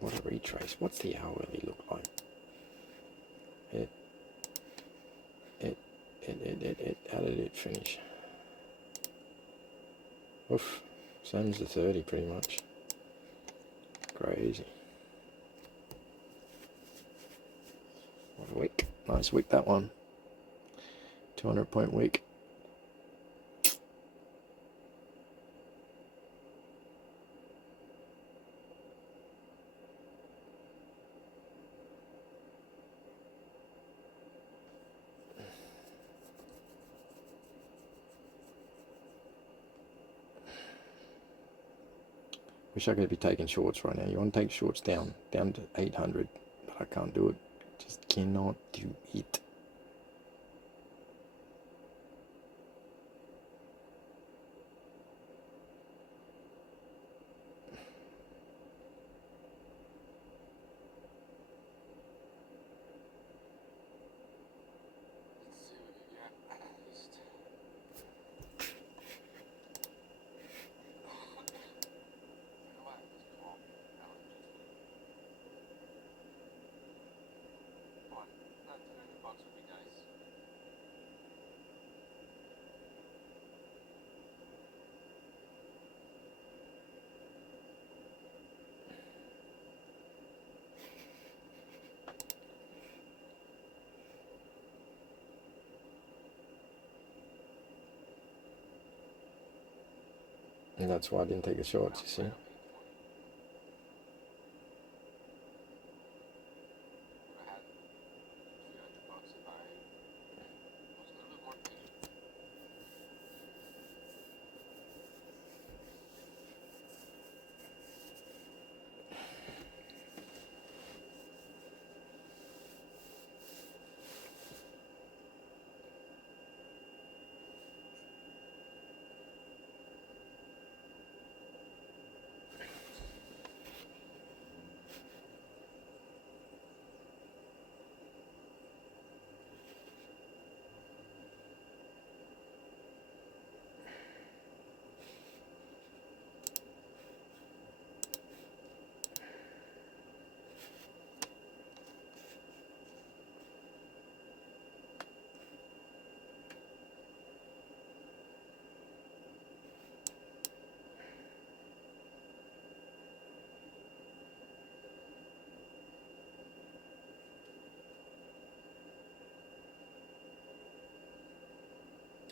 What a retrace. What's the hourly look like? How did it finish? Oof. Same as the 30 pretty much. Crazy. What a week. Nice week, that one. 200-point week. Wish I could be taking shorts right now. You want to take shorts down to 800, but I can't do it. Just cannot do it. And that's why I didn't take the shorts, you see.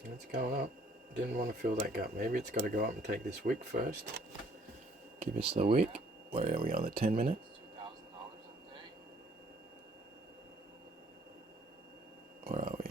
Let's go up. Didn't want to fill that gap. Maybe it's got to go up and take this wick first. Give us the wick. Where are we on the 10 minute? Where are we?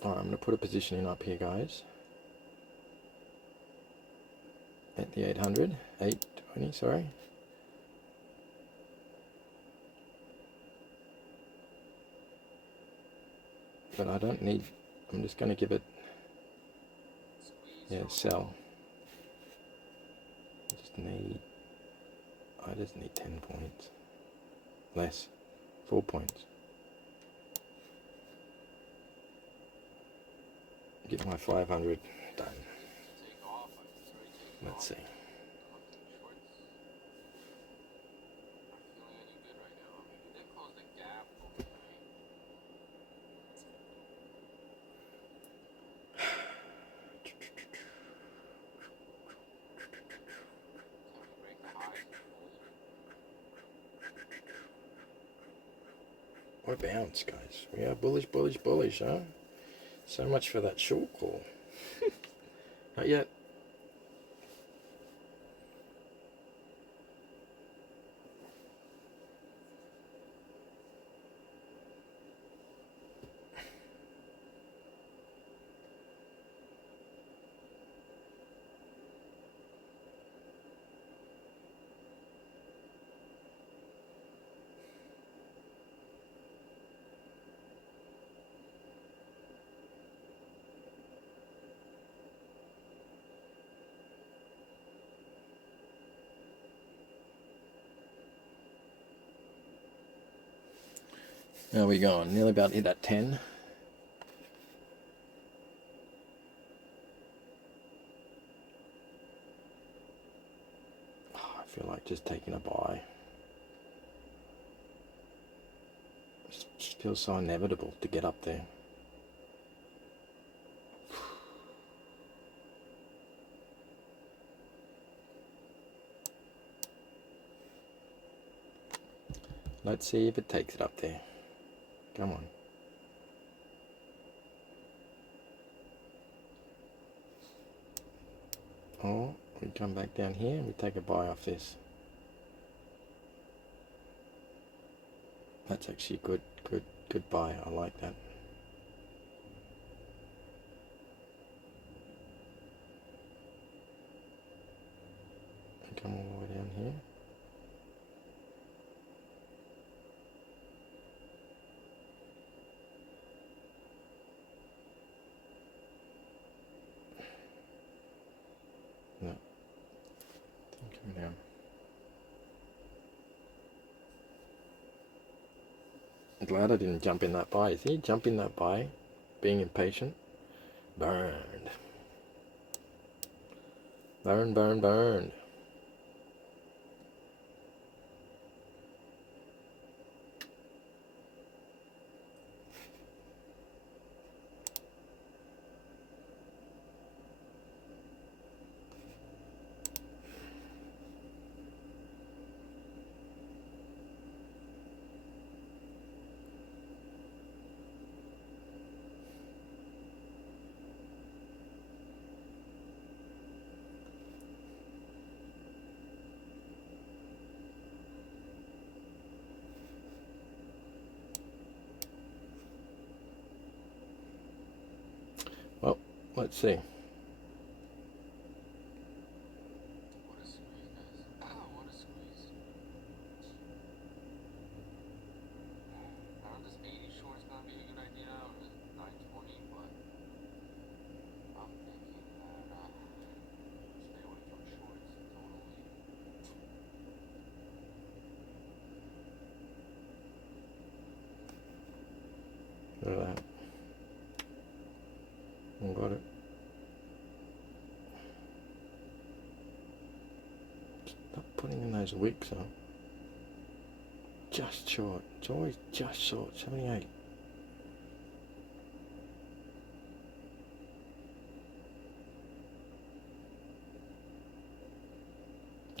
Alright, I'm going to put a positioning up here, guys. At the 820, sorry. But I don't need, I'm just going to give it, yeah, sell. I just need 10 points. Less, 4 points. Get my 500 done. Let's see. What a bounce, guys. We are bullish, bullish, bullish, huh? So much for that short call. Not yet. There we go, nearly about hit that 10. Oh, I feel like just taking a buy. It just feels so inevitable to get up there. Let's see if it takes it up there. Come on. Or we come back down here and we take a buy off this. That's actually good buy. I like that. And come all the way down here. No. Come down. I'm glad I didn't jump in that buy. See, jump in that buy, being impatient. Burned. Burn, burn, burned. Let's see. What a squeeze, guys. Oh, what a squeeze. I don't know if this 80 short's gonna be a good idea or the 920, but I'm thinking that stay away from shorts totally. Look at that. I got it. Stop putting in those wicks up. Just short. It's always just short. 78.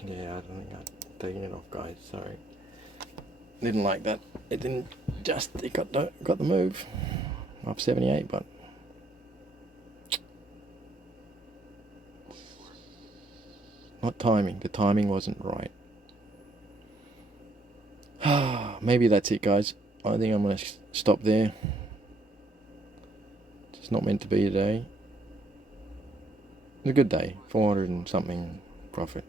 Yeah, I don't think I'm taking it off, guys. Sorry. Didn't like that. It didn't just. It got the move. Off 78, but. Not timing. The timing wasn't right. Maybe that's it, guys. I think I'm going to stop there. It's not meant to be today. It's a good day. 400 and something profit.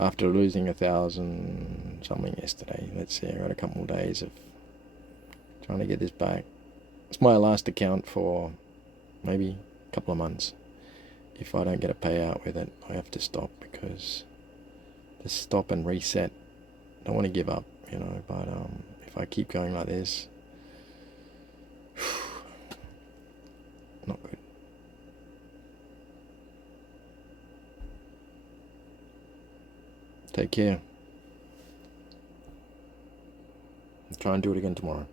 After losing 1,000 something yesterday. Let's see, I got a couple more days of trying to get this back. It's my last account for maybe a couple of months. If I don't get a payout with it, I have to stop, because the stop and reset, I don't want to give up, you know, but if I keep going like this, not good. Take care. I'll try and do it again tomorrow.